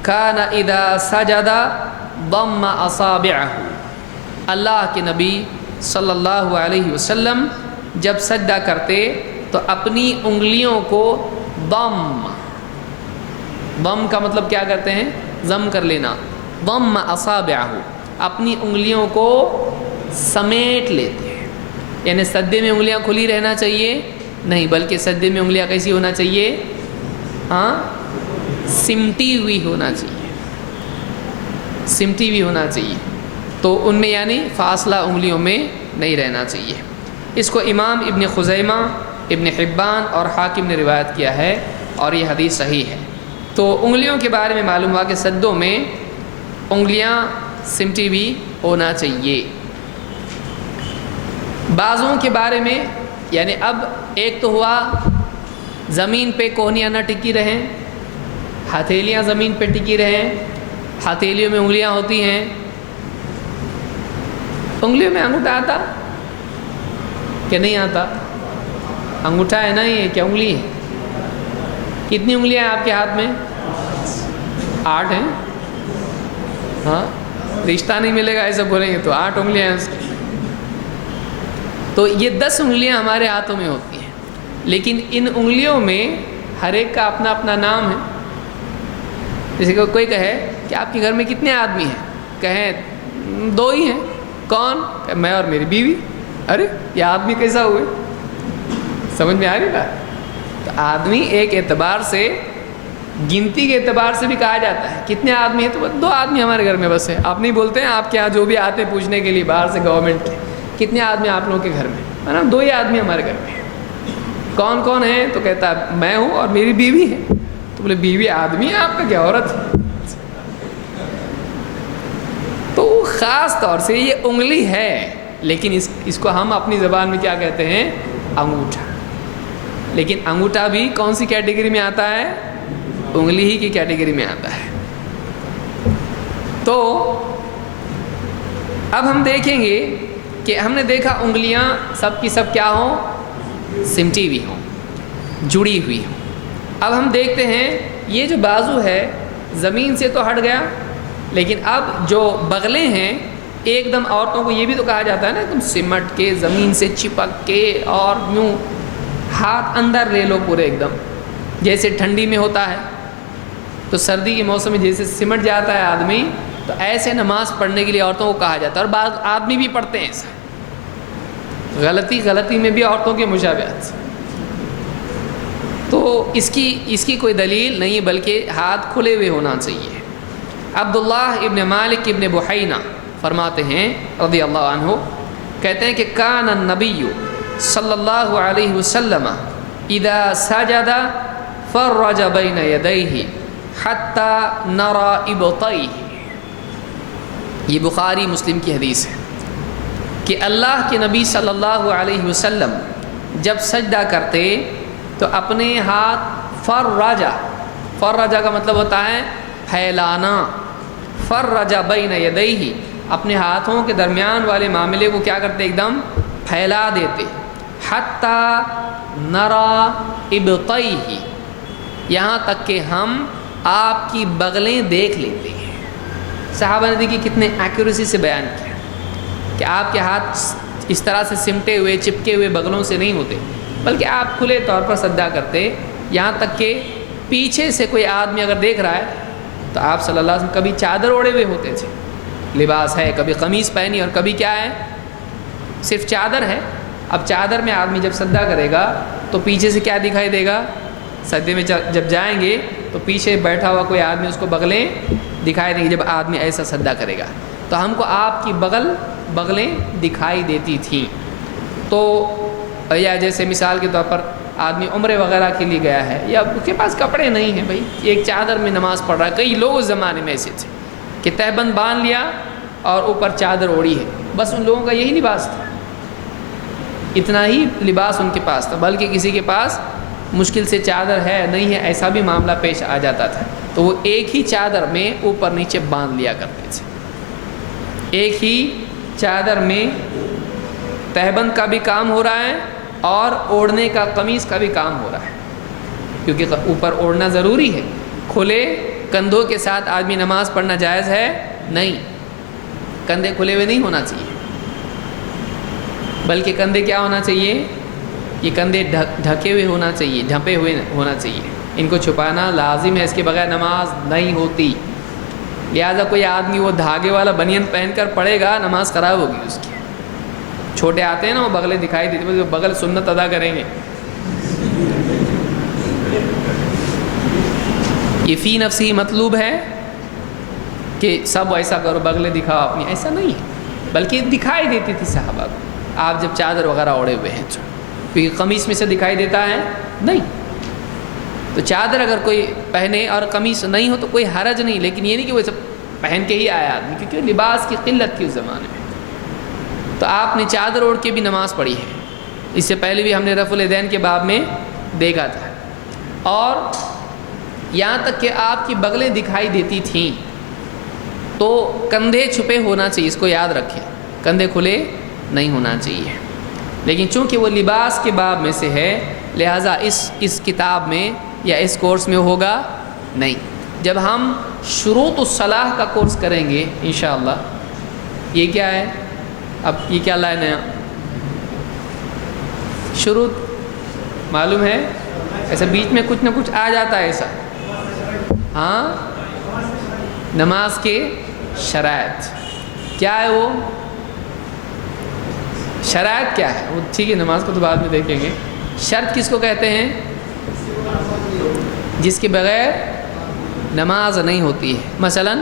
کان اذا سجد ضم اصابعہ، اللہ کے نبی صلی اللہ علیہ وسلم جب سجدہ کرتے تو اپنی انگلیوں کو ضم کا مطلب کیا کرتے ہیں؟ ضم کر لینا۔ ضم اصابعہ، اپنی انگلیوں کو سمیٹ لیتے ہیں۔ یعنی سجدے میں انگلیاں کھلی رہنا چاہیے؟ نہیں، بلکہ سجدے میں انگلیاں کیسی ہونا چاہیے؟ سمٹی ہوئی ہونا چاہیے، سمٹی ہوئی ہونا چاہیے۔ تو ان میں یعنی فاصلہ انگلیوں میں نہیں رہنا چاہیے۔ اس کو امام ابن خزیمہ، ابن حبان اور حاکم نے روایت کیا ہے، اور یہ حدیث صحیح ہے۔ تو انگلیوں کے بارے میں معلوم ہوا کہ سجدوں میں انگلیاں سمٹی ہوئی ہونا چاہیے. بازوؤں کے بارے میں یعنی اب ایک تو ہوا زمین پہ کوہنیاں نہ ٹکی رہیں، ہتھیلیاں زمین پہ ٹکی رہیں، ہتھیلیوں میں انگلیاں ہوتی ہیں. انگلیوں میں انگوٹھا آتا کہ نہیں آتا؟ انگوٹھا ہے نا، یہ کیا انگلی ہے؟ کتنی انگلیاں ہیں آپ کے ہاتھ میں؟ 8 ہیں. ہاں رشتہ نہیں ملے گا ایسا بولیں گے تو 8 انگلیاں ہیں اس کی. تو یہ 10 انگلیاں ہمارے ہاتھوں میں ہوتی ہیں، لیکن ان انگلیوں میں ہر ایک کا اپنا اپنا نام ہے. جیسے کہ کوئی کہے کہ آپ کے گھر میں کتنے آدمی ہیں؟ کہیں 2 ہی ہیں. کون؟ کہ میں اور میری بیوی. ارے یہ آدمی کیسا ہوئے؟ سمجھ میں آ رہی بات؟ تو آدمی ایک اعتبار سے گنتی کے اعتبار سے بھی کہا جاتا ہے کتنے آدمی ہیں، تو 2 آدمی ہمارے گھر میں بس ہے. آپ نہیں بولتے ہیں آپ کے یہاں جو بھی آتے ہیں پوچھنے کے لیے باہر سے گورنمنٹ کے کتنے آدمی آپ لوگوں کے گھر میں؟ ہے نا، 2 ہی آدمی ہمارے گھر میں. کون کون ہیں؟ تو کہتا ہے میں ہوں اور میری بیوی ہے. تو بولے بیوی آدمی ہے آپ کا کیا عورت ہے؟ تو خاص طور سے یہ انگلی ہے، لیکن اس کو ہم اپنی زبان میں کیا کہتے ہیں؟ انگوٹھا. لیکن انگوٹھا بھی کون سی کیٹیگری میں آتا ہے؟ انگلی ہی کی کیٹیگری میں آتا ہے. تو اب ہم دیکھیں گے کہ ہم نے دیکھا انگلیاں سب کی سب کیا ہوں؟ سمٹی ہوئی ہوں، جڑی ہوئی ہوں. اب ہم دیکھتے ہیں یہ جو بازو ہے زمین سے تو ہٹ گیا، لیکن اب جو بغلیں ہیں ایک دم عورتوں کو یہ بھی تو کہا جاتا ہے نا تم سمٹ کے زمین سے چپک کے اور یوں ہاتھ اندر لے لو پورے ایک دم، جیسے ٹھنڈی میں ہوتا ہے تو سردی کے موسم میں جیسے سمٹ جاتا ہے آدمی، تو ایسے نماز پڑھنے کے لیے عورتوں کو کہا جاتا ہے. اور بعض آدمی بھی پڑھتے ہیں ایسا، غلطی میں بھی عورتوں کے مشابہت سے. تو اس کی کوئی دلیل نہیں، بلکہ ہاتھ کھلے ہوئے ہونا چاہیے. عبداللہ ابن مالک ابن بحینہ فرماتے ہیں رضی اللہ عنہ، کہتے ہیں کہ کان النبی صلی اللہ علیہ وسلم اذا سجد فرج بین یدیہ حتی نرى ابطیہ. یہ بخاری مسلم کی حدیث ہے کہ اللہ کے نبی صلی اللہ علیہ وسلم جب سجدہ کرتے تو اپنے ہاتھ فرجا کا مطلب ہوتا ہے پھیلانا. فرج بین یدیہ، اپنے ہاتھوں کے درمیان والے معاملے کو کیا کرتے؟ ایک دم پھیلا دیتے. حتی نرى ابطیہ، یہاں تک کہ ہم آپ کی بغلیں دیکھ لیتے ہیں. صحابہ نے دیکھی کتنے ایکوریسی سے بیان کیا کہ آپ کے ہاتھ اس طرح سے سمٹے ہوئے چپکے ہوئے بغلوں سے نہیں ہوتے، بلکہ آپ کھلے طور پر سجدہ کرتے. یہاں تک کہ پیچھے سے کوئی آدمی اگر دیکھ رہا ہے تو آپ صلی اللہ علیہ وسلم کبھی چادر اوڑے ہوئے ہوتے تھے، لباس ہے، کبھی قمیص پہنی اور کبھی کیا ہے صرف چادر ہے. اب چادر میں آدمی جب سجدہ کرے گا تو پیچھے سے کیا دکھائی دے گا؟ سجدے میں جب جائیں گے تو پیچھے بیٹھا ہوا کوئی آدمی اس کو بغلیں دکھائی دیں گی. جب آدمی ایسا سجدہ کرے گا تو ہم کو آپ کی بغلیں دکھائی دیتی تھیں. تو یا جیسے مثال کے طور پر آدمی عمرے وغیرہ کے لیے گیا ہے یا اس کے پاس کپڑے نہیں ہیں، بھائی ایک چادر میں نماز پڑھ رہا ہے. کئی لوگ اس زمانے میں ایسے تھے کہ تہبند باندھ لیا اور اوپر چادر اوڑھی ہے، بس ان لوگوں کا یہی لباس تھا، اتنا ہی لباس ان کے پاس تھا. بلکہ کسی کے پاس مشکل سے چادر ہے نہیں ہے ایسا بھی معاملہ پیش آ جاتا تھا تو وہ ایک ہی چادر میں اوپر نیچے باندھ لیا کرتے تھے. ایک ہی چادر میں تہبند کا بھی کام ہو رہا ہے اور اوڑھنے کا قمیص کا بھی کام ہو رہا ہے، کیونکہ اوپر اوڑھنا ضروری ہے. کھلے کندھوں کے ساتھ آدمی نماز پڑھنا جائز ہے نہیں، کندھے کھلے ہوئے نہیں ہونا چاہیے، بلکہ کندھے کیا ہونا چاہیے؟ یہ کندھے ڈھکے ہوئے ہونا چاہیے، ڈھپے ہوئے ہونا چاہیے. ان کو چھپانا لازم ہے، اس کے بغیر نماز نہیں ہوتی. لہٰذا کوئی آدمی وہ دھاگے والا بنین پہن کر پڑھے گا نماز خراب ہوگی اس کی. چھوٹے آتے ہیں نا وہ بغلیں دکھائی دیتی، وہ بغل سنت ادا کریں گے. یہ فی نفسی مطلوب ہے کہ سب ایسا کرو بغلیں دکھاؤ اپنی، ایسا نہیں ہے، بلکہ دکھائی دیتی تھی صحابہ کو آپ جب چادر وغیرہ اوڑے ہوئے ہیں. کیونکہ قمیص میں سے دکھائی دیتا ہے نہیں. تو چادر اگر کوئی پہنے اور قمیص نہیں ہو تو کوئی حرج نہیں، لیکن یہ نہیں کہ وہ سب پہن کے ہی آیا آدمی، کیونکہ لباس کی قلت تھی اس زمانے میں۔ تو آپ نے چادر اوڑھ کے بھی نماز پڑھی ہے، اس سے پہلے بھی ہم نے رفع الیدین کے باب میں دیکھا تھا۔ اور یہاں تک کہ آپ کی بغلیں دکھائی دیتی تھیں تو کندھے چھپے ہونا چاہیے، اس کو یاد رکھیں، کندھے کھلے نہیں ہونا چاہیے۔ لیکن چونکہ وہ لباس کے باب میں سے ہے لہٰذا اس کتاب میں یا اس کورس میں ہوگا نہیں۔ جب ہم شروط الصلاح کا کورس کریں گے انشاءاللہ، یہ کیا ہے؟ اب یہ کیا لائن ہے؟ شروط معلوم ہے؟ ایسا بیچ میں کچھ نہ کچھ آ جاتا ہے ایسا، ہاں، نماز کے شرائط کیا ہے؟ وہ شرائط کیا ہے؟ وہ ٹھیک ہے، نماز کو تو بعد میں دیکھیں گے۔ شرط کس کو کہتے ہیں؟ جس کے بغیر نماز نہیں ہوتی ہے۔ مثلا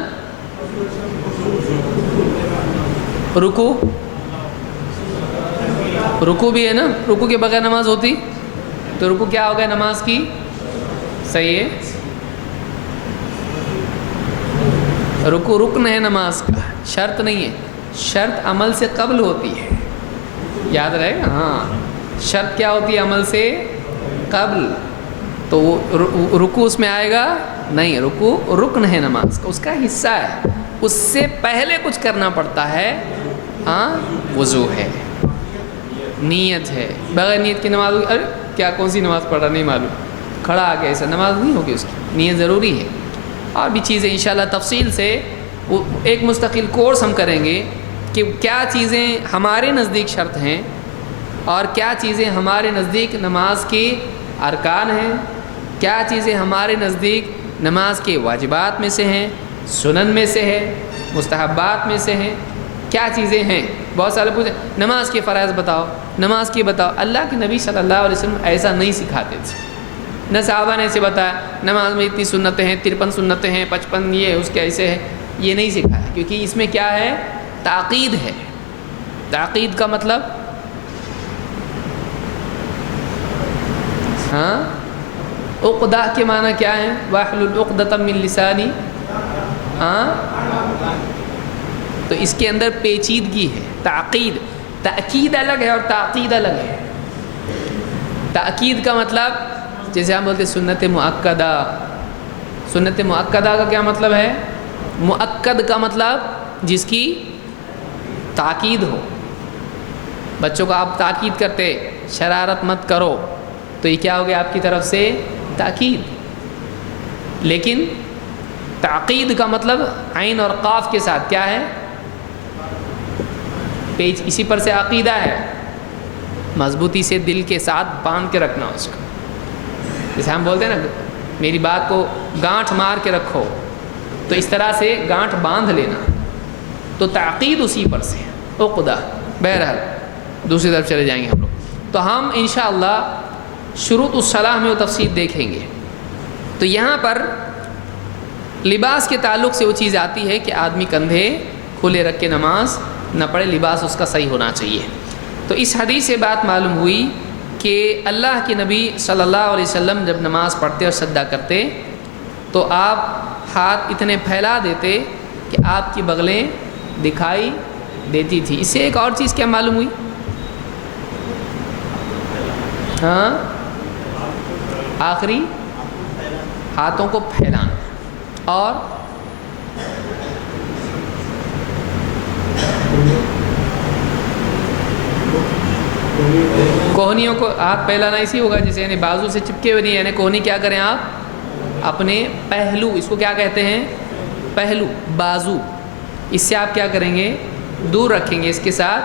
رکوع بھی ہے نا، رکوع کے بغیر نماز ہوتی تو رکوع کیا ہو گیا نماز کی؟ صحیح ہے، رکوع رکن ہے نماز کا، شرط نہیں ہے، شرط عمل سے قبل ہوتی ہے، یاد رہے گا، ہاں، شرط کیا ہوتی ہے؟ عمل سے قبل، تو وہ رکوع اس میں آئے گا نہیں، رکوع رکن ہے نماز کا، اس کا حصہ ہے، اس سے پہلے کچھ کرنا پڑتا ہے، ہاں، وضو ہے، نیت ہے، بغیر نیت کی نماز ہوگی، ارے کیا کون سی نماز پڑھ رہا نہیں معلوم، کھڑا آ گیا، ایسا نماز نہیں ہوگی، اس کی نیت ضروری ہے۔ اور بھی چیزیں انشاءاللہ تفصیل سے وہ ایک مستقل کورس ہم کریں گے کہ کیا چیزیں ہمارے نزدیک شرط ہیں اور کیا چیزیں ہمارے نزدیک نماز کے ارکان ہیں، کیا چیزیں ہمارے نزدیک نماز کے واجبات میں سے ہیں، سنن میں سے ہے، مستحبات میں سے ہیں، کیا چیزیں ہیں۔ بہت سارے پوچھیں نماز کے فرائض بتاؤ، نماز کی بتاؤ، اللہ کے نبی صلی اللہ علیہ وسلم ایسا نہیں سکھاتے تھے، نہ صحابہ نے ایسے بتایا نماز میں اتنی سنتیں ہیں، 53 سنتیں ہیں، 55 یہ اس کے ایسے ہے، یہ نہیں سکھایا، کیونکہ اس میں کیا ہے؟ تاکید ہے۔ تاکید کا مطلب، ہاں، عقدہ کے معنی کیا ہے؟ واحلل عقدۃ من لسانی، ہاں، تو اس کے اندر پیچیدگی ہے، تاکید، تاکید الگ ہے اور تاکید الگ ہے۔ تاکید کا مطلب جیسے ہم بولتے سنت مؤکدہ، سنت مؤکدہ کا کیا مطلب ہے؟ مؤکد کا مطلب جس کی تاکید ہو، بچوں کو آپ تاکید کرتے شرارت مت کرو تو یہ کیا ہو گیا آپ کی طرف سے؟ تاکید۔ لیکن تاکید کا مطلب عین اور قاف کے ساتھ کیا ہے؟ پیج، اسی پر سے عقیدہ ہے، مضبوطی سے دل کے ساتھ باندھ کے رکھنا اس کو، جیسے ہم بولتے ہیں نا میری بات کو گانٹھ مار کے رکھو، تو اس طرح سے گانٹھ باندھ لینا، تو تاکید اسی پر سے عقدہ۔ بہرحال دوسری طرف چلے جائیں گے ہم لوگ، تو ہم انشاءاللہ شروط الصلاح میں وہ تفصیل دیکھیں گے۔ تو یہاں پر لباس کے تعلق سے وہ چیز آتی ہے کہ آدمی کندھے کھلے رکھ کے نماز نہ پڑھے، لباس اس کا صحیح ہونا چاہیے۔ تو اس حدیث سے بات معلوم ہوئی کہ اللہ کے نبی صلی اللہ علیہ وسلم جب نماز پڑھتے اور سجدہ کرتے تو آپ ہاتھ اتنے پھیلا دیتے کہ آپ کی بغلیں دکھائی دیتی تھی۔ اس سے ایک اور چیز کیا معلوم ہوئی؟ ہاں، آخری ہاتھوں کو پھیلانا، اور کوہنیوں کو ہاتھ پھیلانا اسی ہوگا جیسے یعنی بازو سے چپکے ہوئے نہیں، یعنی کوہنی کیا کریں آپ اپنے پہلو، اس کو کیا کہتے ہیں؟ پہلو، بازو، اس سے آپ کیا کریں گے؟ دور رکھیں گے، اس کے ساتھ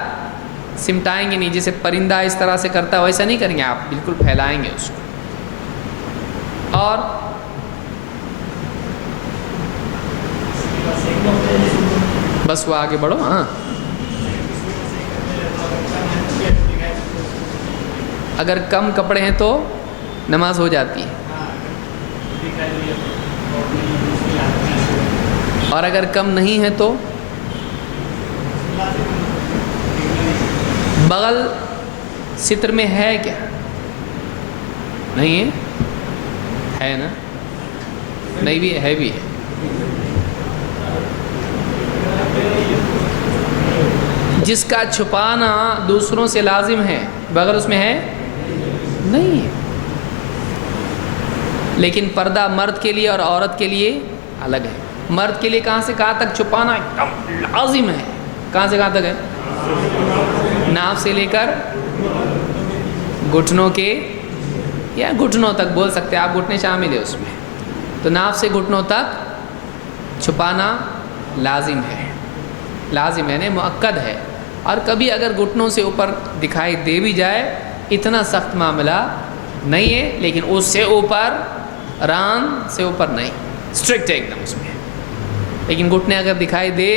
سمٹائیں گے نہیں، جیسے پرندہ اس طرح سے کرتا ہے ویسا نہیں کریں گے آپ، بالکل پھیلائیں گے اس کو۔ اور بس وہ آگے بڑھو، ہاں، اگر کم کپڑے ہیں تو نماز ہو جاتی ہے، اور اگر کم نہیں ہے تو بغل ستر میں ہے کیا؟ نہیں ہے؟ ہے نا؟ نہیں بھی ہے بھی ہے. جس کا چھپانا دوسروں سے لازم ہے بغیر اس میں ہے نہیں ہے. لیکن پردہ مرد کے لیے اور عورت کے لیے الگ ہے. مرد کے لیے کہاں سے کہاں تک چھپانا ایک دم لازم ہے؟ کہاں سے کہاں تک ہے؟ ناف سے لے کر گھٹنوں کے، یا گھٹنوں تک بول سکتے ہیں آپ، گھٹنے شامل ہے اس میں. تو ناف سے گھٹنوں تک چھپانا لازم ہے، لازم یعنی مؤکد ہے. اور کبھی اگر گھٹنوں سے اوپر دکھائی دے بھی جائے اتنا سخت معاملہ نہیں ہے، لیکن اس سے اوپر، ران سے اوپر نہیں، اسٹرکٹ ہے ایک دم اس میں. لیکن گھٹنے اگر دکھائی دے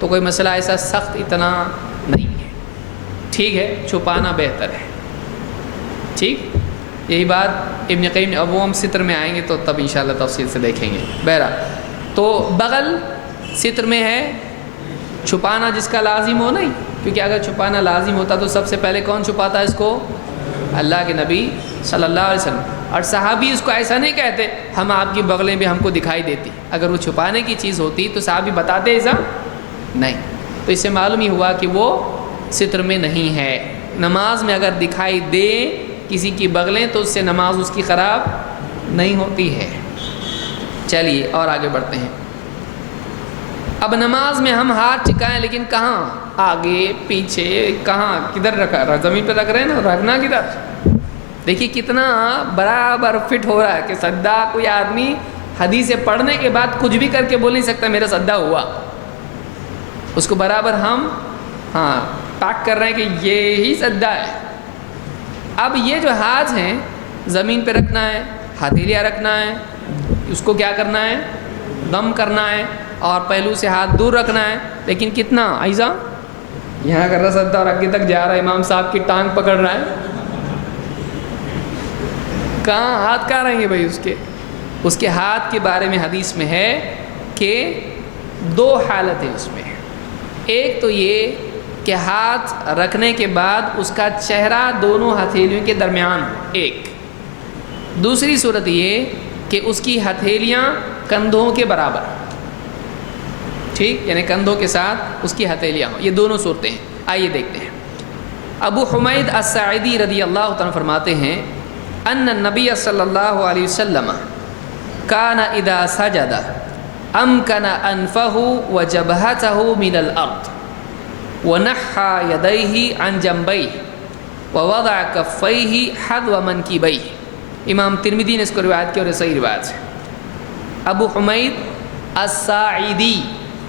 تو کوئی مسئلہ ایسا سخت اتنا نہیں ہے. ٹھیک ہے، چھپانا بہتر ہے. ٹھیک، یہی بات ابن قیم اب ہم ستر میں آئیں گے تو تب انشاءاللہ تفصیل سے دیکھیں گے. بہرحال تو بغل ستر میں ہے، چھپانا جس کا لازم ہو نہیں، کیونکہ اگر چھپانا لازم ہوتا تو سب سے پہلے کون چھپاتا ہے اس کو؟ اللہ کے نبی صلی اللہ علیہ وسلم. اور صحابی اس کو ایسا نہیں کہتے ہم آپ کی بغلیں بھی ہم کو دکھائی دیتی. اگر وہ چھپانے کی چیز ہوتی تو صحابی بتاتے ایسا نہیں. تو اس سے معلوم ہی ہوا کہ وہ ستر میں نہیں ہے. نماز میں اگر دکھائی دے کسی کی بغلیں تو اس سے نماز اس کی خراب نہیں ہوتی ہے. چلیے اور آگے بڑھتے ہیں. اب نماز میں ہم ہاتھ ٹکائیں، لیکن کہاں؟ آگے پیچھے، کہاں کدھر رکھا؟ زمین پہ رکھ رہے ہیں نا، رکھنا کدھر؟ دیکھیے کتنا برابر فٹ ہو رہا ہے کہ سجدہ کوئی آدمی حدیث پڑھنے کے بعد کچھ بھی کر کے بول نہیں سکتا میرا سجدہ ہوا. اس کو برابر ہم پیک کر رہے ہیں کہ یہی سجدہ ہے. اب یہ جو ہاتھ ہیں زمین پہ رکھنا ہے، ہتھیلیاں رکھنا ہے، اس کو کیا کرنا ہے؟ دم کرنا ہے، اور پہلو سے ہاتھ دور رکھنا ہے. لیکن کتنا ایسا یہاں کر رہا سجدہ اور آگے تک جا رہا ہے، امام صاحب کی ٹانگ پکڑ رہا ہے. کہاں ہاتھ کہاں رہیں گے بھائی اس کے ہاتھ کے بارے میں حدیث میں ہے کہ دو حالتیں اس میں. ایک تو یہ کہ ہاتھ رکھنے کے بعد اس کا چہرہ دونوں ہتھیلیوں کے درمیان ہو، ایک. دوسری صورت یہ کہ اس کی ہتھیلیاں کندھوں کے برابر، ٹھیک، یعنی کندھوں کے ساتھ اس کی ہتھیلیاں ہوں. یہ دونوں صورتیں ہیں. آئیے دیکھتے ہیں. ابو حمید الساعدی رضی اللہ تعالیٰ فرماتے ہیں ان النبی صلی اللہ علیہ وسلم کان اذا سجد امکن انفہ وجبہتہ من الارض ونحى يديه عن جنبيه ووضع كفيه حذو منكبيه. امام ترمذی نے اس کو روایت کی اور یہ صحیح روایت ہے. ابو حمید الساعدی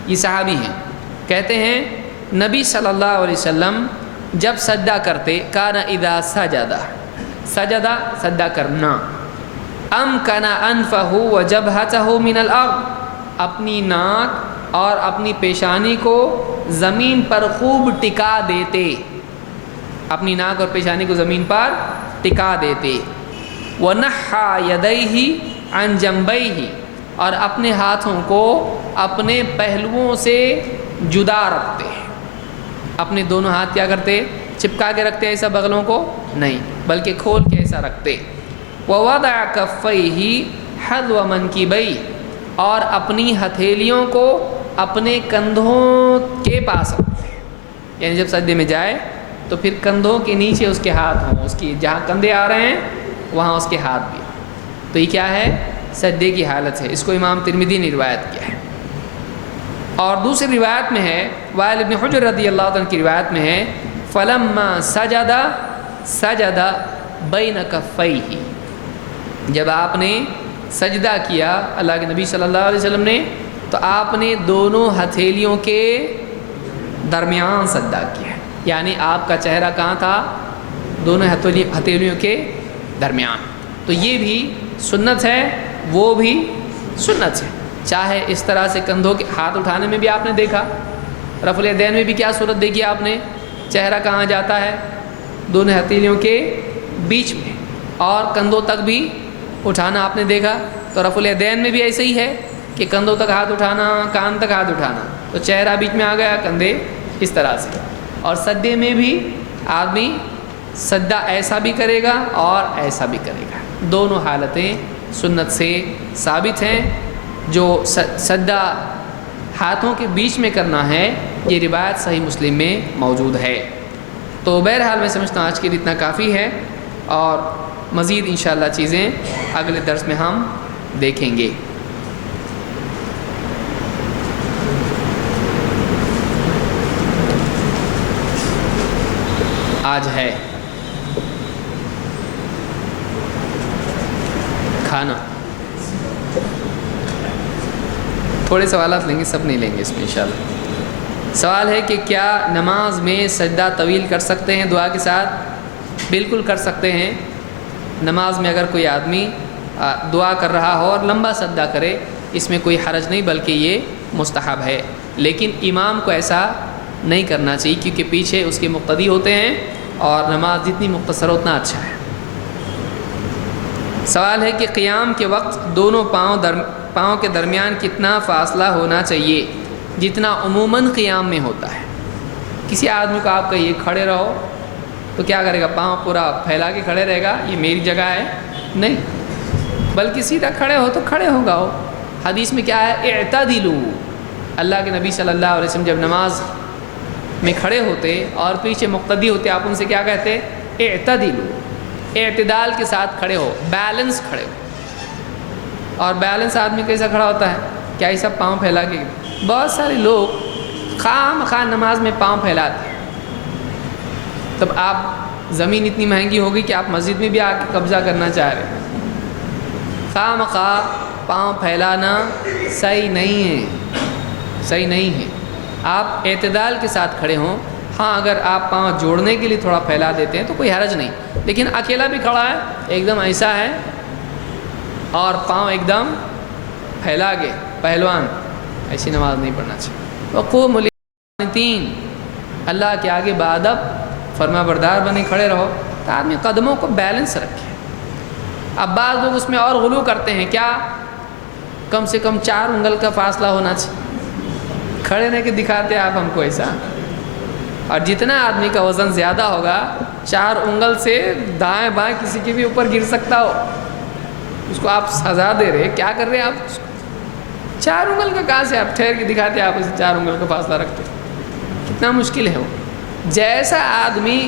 یہ صحابی ہیں، کہتے ہیں نبی صلی اللہ علیہ وسلم جب سجدہ کرتے، کان اذا سجد، سجدہ سجدہ کرنا، امکن انفہ وجبہتہ من الارض، اپنی ناک اور اپنی پیشانی کو زمین پر خوب ٹکا دیتے، اپنی ناک اور پیشانی کو زمین پر ٹکا دیتے. وَنَحَّى يَدَيْهِ عَنْ جَنْبَيْهِ، اور اپنے ہاتھوں کو اپنے پہلوؤں سے جدا رکھتے. اپنے دونوں ہاتھ کیا کرتے؟ چپکا کے رکھتے ایسا بغلوں کو نہیں، بلکہ کھول کے ایسا رکھتے. وَوَضَعَ كَفَّيْهِ حَذْوَ مَنْكِبَيْهِ، اور اپنی ہتھیلیوں کو اپنے کندھوں کے پاس رکھتے. یعنی جب سجدے میں جائے تو پھر کندھوں کے نیچے اس کے ہاتھ ہوں، اس کی جہاں کندھے آ رہے ہیں وہاں اس کے ہاتھ بھی. تو یہ کیا ہے؟ سجدے کی حالت ہے. اس کو امام ترمذی نے روایت کیا ہے. اور دوسری روایت میں ہے، وائل ابن حجر رضی اللہ عنہ کی روایت میں ہے فَلَمَّا سَجَدَ سَجَدَ بَيْنَ كَفَّيْهِ، جب آپ نے سجدہ کیا اللہ کے نبی صلی اللہ علیہ وسلم نے، تو آپ نے دونوں ہتھیلیوں کے درمیان سجدہ کیا. یعنی آپ کا چہرہ کہاں تھا؟ دونوں ہتھیلیوں کے درمیان. تو یہ بھی سنت ہے، وہ بھی سنت ہے. چاہے اس طرح سے کندھوں کے ہاتھ اٹھانے میں بھی آپ نے دیکھا، رفع الیدین میں بھی کیا صورت دیکھی آپ نے؟ چہرہ کہاں جاتا ہے؟ دونوں ہتھیلیوں کے بیچ میں. اور کندھوں تک بھی اٹھانا آپ نے دیکھا. تو رفع الیدین میں بھی ایسے ہی ہے کہ کندھوں تک ہاتھ اٹھانا، کان تک ہاتھ اٹھانا، تو چہرہ بیچ میں آ گیا، کندھے اس طرح سے. اور سجدے میں بھی آدمی سجدہ ایسا بھی کرے گا اور ایسا بھی کرے گا، دونوں حالتیں سنت سے ثابت ہیں. جو سجدہ ہاتھوں کے بیچ میں کرنا ہے یہ روایت صحیح مسلم میں موجود ہے. تو بہرحال میں سمجھتا ہوں آج کے لیے اتنا کافی ہے، اور مزید انشاءاللہ چیزیں اگلے درس میں ہم دیکھیں گے. آج ہے کھانا. تھوڑے سوالات لیں گے، سب نہیں لیں گے اس میں انشاءاللہ. سوال ہے کہ کیا نماز میں سجدہ طویل کر سکتے ہیں دعا کے ساتھ؟ بالکل کر سکتے ہیں. نماز میں اگر کوئی آدمی دعا کر رہا ہو اور لمبا سجدہ کرے اس میں کوئی حرج نہیں، بلکہ یہ مستحب ہے. لیکن امام کو ایسا نہیں کرنا چاہیے کیونکہ پیچھے اس کے مقتدی ہوتے ہیں اور نماز جتنی مختصر ہو اتنا اچھا ہے. سوال ہے کہ قیام کے وقت دونوں پاؤں کے درمیان کتنا فاصلہ ہونا چاہیے جتنا عموماً قیام میں ہوتا ہے؟ کسی آدمی کو آپ کہیے کھڑے رہو تو کیا کرے گا؟ پاؤں پورا پھیلا کے کھڑے رہے گا، یہ میری جگہ ہے؟ نہیں، بلکہ سیدھا کھڑے ہو تو کھڑے ہوگا. ہو حدیث میں کیا ہے؟ اعتدلوا. اللہ کے نبی صلی اللہ علیہ وسلم جب نماز میں کھڑے ہوتے اور پیچھے مقتدی ہوتے آپ ان سے کیا کہتے؟ اعتدلوا. اعتدال کے ساتھ کھڑے ہو، بیلنس کھڑے ہو. اور بیلنس آدمی کیسا کھڑا ہوتا ہے؟ کیا یہ سب پاؤں پھیلا کے؟ بہت سارے لوگ خواہ نماز میں پاؤں پھیلاتے ہیں. تب آپ زمین اتنی مہنگی ہوگی کہ آپ مسجد میں بھی آ کے قبضہ کرنا چاہ رہے ہیں. خواہ پاؤں پھیلانا صحیح نہیں ہے، صحیح نہیں ہے. آپ اعتدال کے ساتھ کھڑے ہوں. ہاں اگر آپ پاؤں جوڑنے کے لیے تھوڑا پھیلا دیتے ہیں تو کوئی حرج نہیں، لیکن اکیلا بھی کھڑا ہے ایک دم ایسا ہے اور پاؤں ایک دم پھیلا کے پہلوان، ایسی نماز نہیں پڑھنا چاہیے. وقوموا للقانتین. اللہ کے آگے بادب فرما بردار بنے کھڑے رہو. تو آدمی قدموں کو بیلنس رکھے. اب بعض لوگ اس میں اور غلو کرتے ہیں، کیا کم سے کم 4 انگل کا فاصلہ ہونا چاہیے. کھڑے رہ کے دکھاتے آپ ہم کو ایسا. اور جتنا آدمی کا وزن زیادہ ہوگا 4 انگل سے دائیں بائیں کسی کے بھی اوپر گر سکتا ہو. اس کو آپ سزا دے رہے، کیا کر رہے ہیں آپ؟ 4 انگل کا کہاں سے آپ ٹھہر کے دکھاتے آپ اسے 4 انگل کا فاصلہ رکھتے؟ کتنا مشکل ہے وہ. جیسا آدمی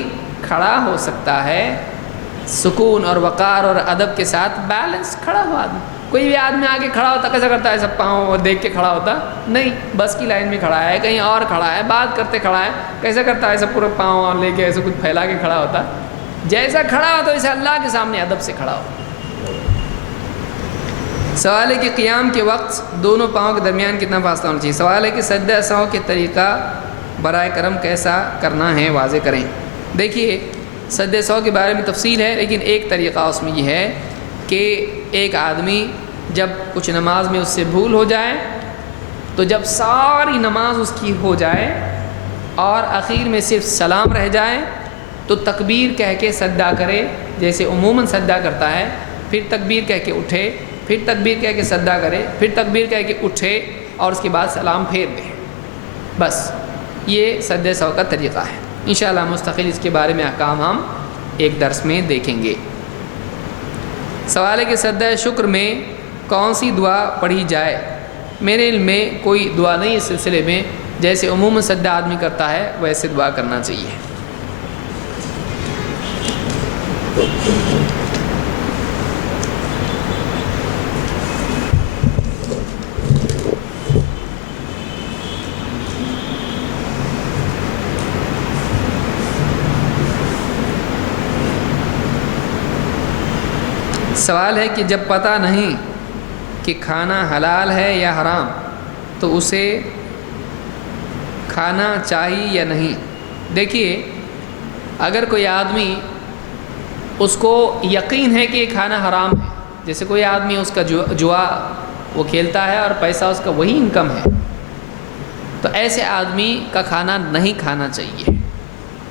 کھڑا ہو سکتا ہے سکون اور وقار اور ادب کے ساتھ بیلنس کھڑا ہو آدمی. کوئی بھی آدمی آگے کھڑا ہوتا کیسا کرتا ہے؟ سب پاؤں دیکھ کے کھڑا ہوتا نہیں. بس کی لائن میں کھڑا ہے، کہیں اور کھڑا ہے، بات کرتے کھڑا ہے، کیسا کرتا ہے؟ سب پورے پاؤں لے کے ایسے کچھ پھیلا کے کھڑا ہوتا. جیسا کھڑا ہو تو اسے اللہ کے سامنے ادب سے کھڑا ہو. سوال ہے کہ قیام کے وقت دونوں پاؤں کے درمیان کتنا فاصلہ ہونا چاہیے. سوال ہے کہ سجدہ سہو کے طریقہ برائے کرم کیسا کرنا ہے، واضح کریں. دیکھیے سجدہ سہو کے بارے میں تفصیل ہے، لیکن ایک طریقہ اس میں یہ ہے کہ ایک آدمی جب کچھ نماز میں اس سے بھول ہو جائے تو جب ساری نماز اس کی ہو جائے اور اخیر میں صرف سلام رہ جائے تو تکبیر کہہ کے سجدہ کرے جیسے عموماً سجدہ کرتا ہے. پھر تکبیر کہہ کے اٹھے، پھر تکبیر کہہ کے سجدہ کرے، پھر تکبیر کہہ کے اٹھے اور اس کے بعد سلام پھیر دے. بس یہ سجدہ سہو کا طریقہ ہے. انشاءاللہ مستقل اس کے بارے میں احکام ہم ایک درس میں دیکھیں گے. سوال ہے کہ سجدہ شکر میں کون سی دعا پڑھی جائے؟ میرے علم میں کوئی دعا نہیں اس سلسلے میں. جیسے عموماً سجدہ آدمی کرتا ہے ویسے دعا کرنا چاہیے. سوال ہے کہ جب پتہ نہیں کہ کھانا حلال ہے یا حرام تو اسے کھانا چاہیے یا نہیں؟ دیکھیے اگر کوئی آدمی اس کو یقین ہے کہ یہ کھانا حرام ہے، جیسے کوئی آدمی اس کا جوا وہ کھیلتا ہے اور پیسہ اس کا وہی انکم ہے، تو ایسے آدمی کا کھانا نہیں کھانا چاہیے.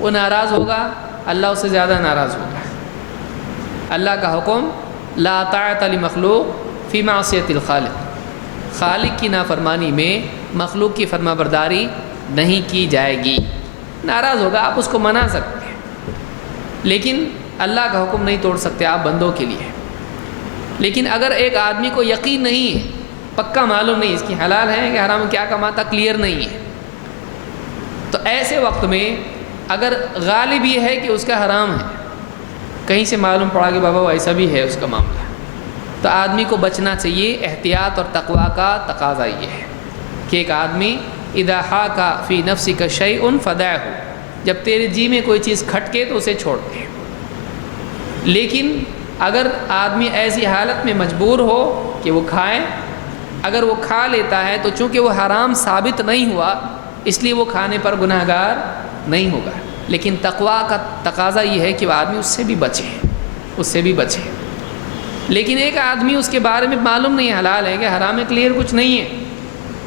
وہ ناراض ہوگا، اللہ اس سے زیادہ ناراض ہوگا. اللہ کا حکم لا طاعۃ لمخلوق فی معصیۃ الخالق. خالق کی نافرمانی میں مخلوق کی فرما برداری نہیں کی جائے گی. ناراض ہوگا، آپ اس کو منا سکتے ہیں لیکن اللہ کا حکم نہیں توڑ سکتے آپ بندوں کے لیے. لیکن اگر ایک آدمی کو یقین نہیں ہے، پکا معلوم نہیں اس کی حلال ہے کہ حرام، کیا کماتا کلیئر نہیں ہے، تو ایسے وقت میں اگر غالب یہ ہے کہ اس کا حرام ہے، کہیں سے معلوم پڑا کہ بابا ایسا بھی ہے اس کا معاملہ، تو آدمی کو بچنا چاہیے۔ احتیاط اور تقوی کا تقاضا یہ ہے کہ ایک آدمی اذا حاک فی نفسک شیء فدعہ، جب تیرے جی میں کوئی چیز کھٹکے تو اسے چھوڑ دے۔ لیکن اگر آدمی ایسی حالت میں مجبور ہو کہ وہ کھائے، اگر وہ کھا لیتا ہے تو چونکہ وہ حرام ثابت نہیں ہوا اس لیے وہ کھانے پر گناہ گار نہیں ہوگا، لیکن تقوی کا تقاضا یہ ہے کہ وہ آدمی اس سے بھی بچے۔ لیکن ایک آدمی اس کے بارے میں معلوم نہیں حلال ہے کہ حرام ہے، کلیئر کچھ نہیں ہے،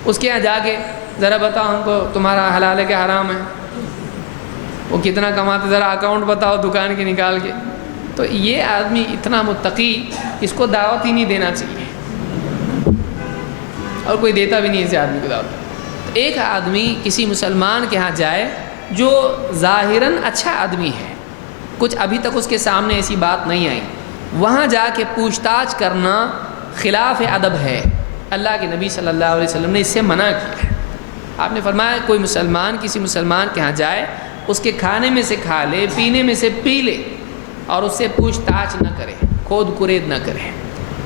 اس کے یہاں جا کے ذرا بتاؤ ہم کو تمہارا حلال ہے کہ حرام ہے، وہ کتنا کماتے ذرا اکاؤنٹ بتاؤ دکان کے نکال کے، تو یہ آدمی اتنا متقی، اس کو دعوت ہی نہیں دینا چاہیے، اور کوئی دیتا بھی نہیں اسے آدمی کو دعوت۔ ایک آدمی کسی مسلمان کے ہاں جائے جو ظاہراً اچھا آدمی ہے، کچھ ابھی تک اس کے سامنے ایسی بات نہیں آئی، وہاں جا کے پوچھ تاچھ کرنا خلاف ادب ہے۔ اللہ کے نبی صلی اللہ علیہ وسلم نے اس سے منع کیا ہے۔ آپ نے فرمایا کوئی مسلمان کسی مسلمان کے ہاں جائے، اس کے کھانے میں سے کھا لے، پینے میں سے پی لے، اور اس سے پوچھ تاچھ نہ کرے، کھود کرید نہ کرے۔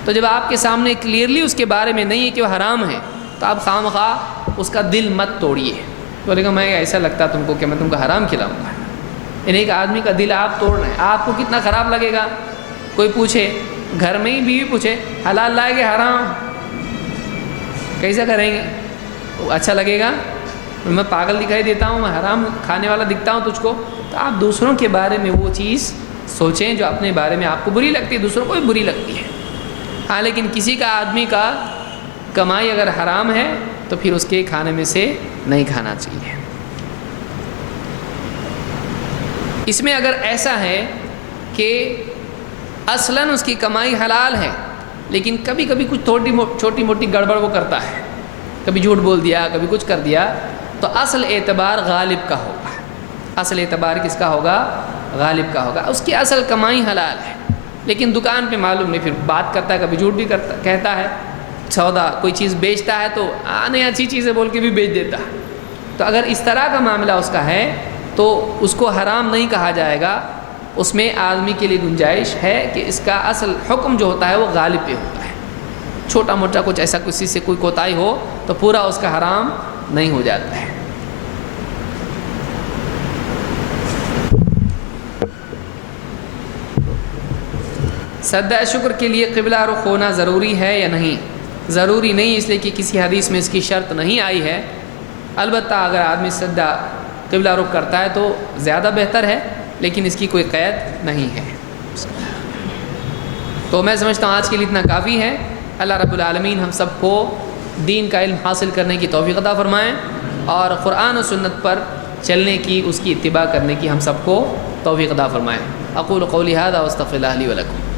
تو جب آپ کے سامنے کلیئرلی اس کے بارے میں نہیں ہے کہ وہ حرام ہے، تو آپ خواہ اس کا دل مت توڑیے۔ بولے گا میں ایسا لگتا تم کو کہ میں تم کو حرام کھلاؤں گا، یعنی ایک آدمی کا دل آپ توڑ رہے ہیں، آپ کو کتنا خراب لگے گا۔ کوئی پوچھے گھر میں ہی، بیوی پوچھے حلال لائے کہ حرام، کیسا کریں گے؟ اچھا لگے گا؟ میں پاگل دکھائی دیتا ہوں، میں حرام کھانے والا دکھتا ہوں تجھ کو؟ تو آپ دوسروں کے بارے میں وہ چیز سوچیں جو اپنے بارے میں آپ کو بری لگتی ہے، دوسروں کو بھی بری لگتی ہے۔ ہاں لیکن کسی کا آدمی کا کمائی اگر حرام ہے تو پھر اس کے کھانے میں سے نہیں کھانا چاہیے۔ اس میں اگر ایسا ہے کہ اصلاً اس کی کمائی حلال ہے لیکن کبھی کبھی کچھ چھوٹی موٹی گڑبڑ وہ کرتا ہے، کبھی جھوٹ بول دیا، کبھی کچھ کر دیا، تو اصل اعتبار غالب کا ہوگا۔ اصل اعتبار کس کا ہوگا؟ غالب کا ہوگا۔ اس کی اصل کمائی حلال ہے لیکن دکان پہ معلوم نہیں، پھر بات کرتا ہے، کبھی جھوٹ بھی کہتا ہے، سودا کوئی چیز بیچتا ہے تو نہیں اچھی چیزیں بول کے بھی بیچ دیتا ہے۔ تو اگر اس طرح کا معاملہ اس کا ہے تو اس کو حرام نہیں کہا جائے گا، اس میں آدمی کے لیے گنجائش ہے کہ اس کا اصل حکم جو ہوتا ہے وہ غالب پہ ہوتا ہے۔ چھوٹا موٹا کچھ ایسا کسی سے کوئی کوتاہی ہو تو پورا اس کا حرام نہیں ہو جاتا ہے۔ سجدہ شکر کے لیے قبلہ رخ ہونا ضروری ہے یا نہیں؟ ضروری نہیں، اس لیے کہ کسی حدیث میں اس کی شرط نہیں آئی ہے۔ البتہ اگر آدمی سجدہ قبلہ رخ کرتا ہے تو زیادہ بہتر ہے، لیکن اس کی کوئی قید نہیں ہے۔ تو میں سمجھتا ہوں آج کے لیے اتنا کافی ہے۔ اللہ رب العالمین ہم سب کو دین کا علم حاصل کرنے کی توفیق عطا فرمائیں، اور قرآن و سنت پر چلنے کی، اس کی اتباع کرنے کی ہم سب کو توفیق عطا فرمائیں۔ اقول قولی ھذا واستغفر اللہ لی ولکم۔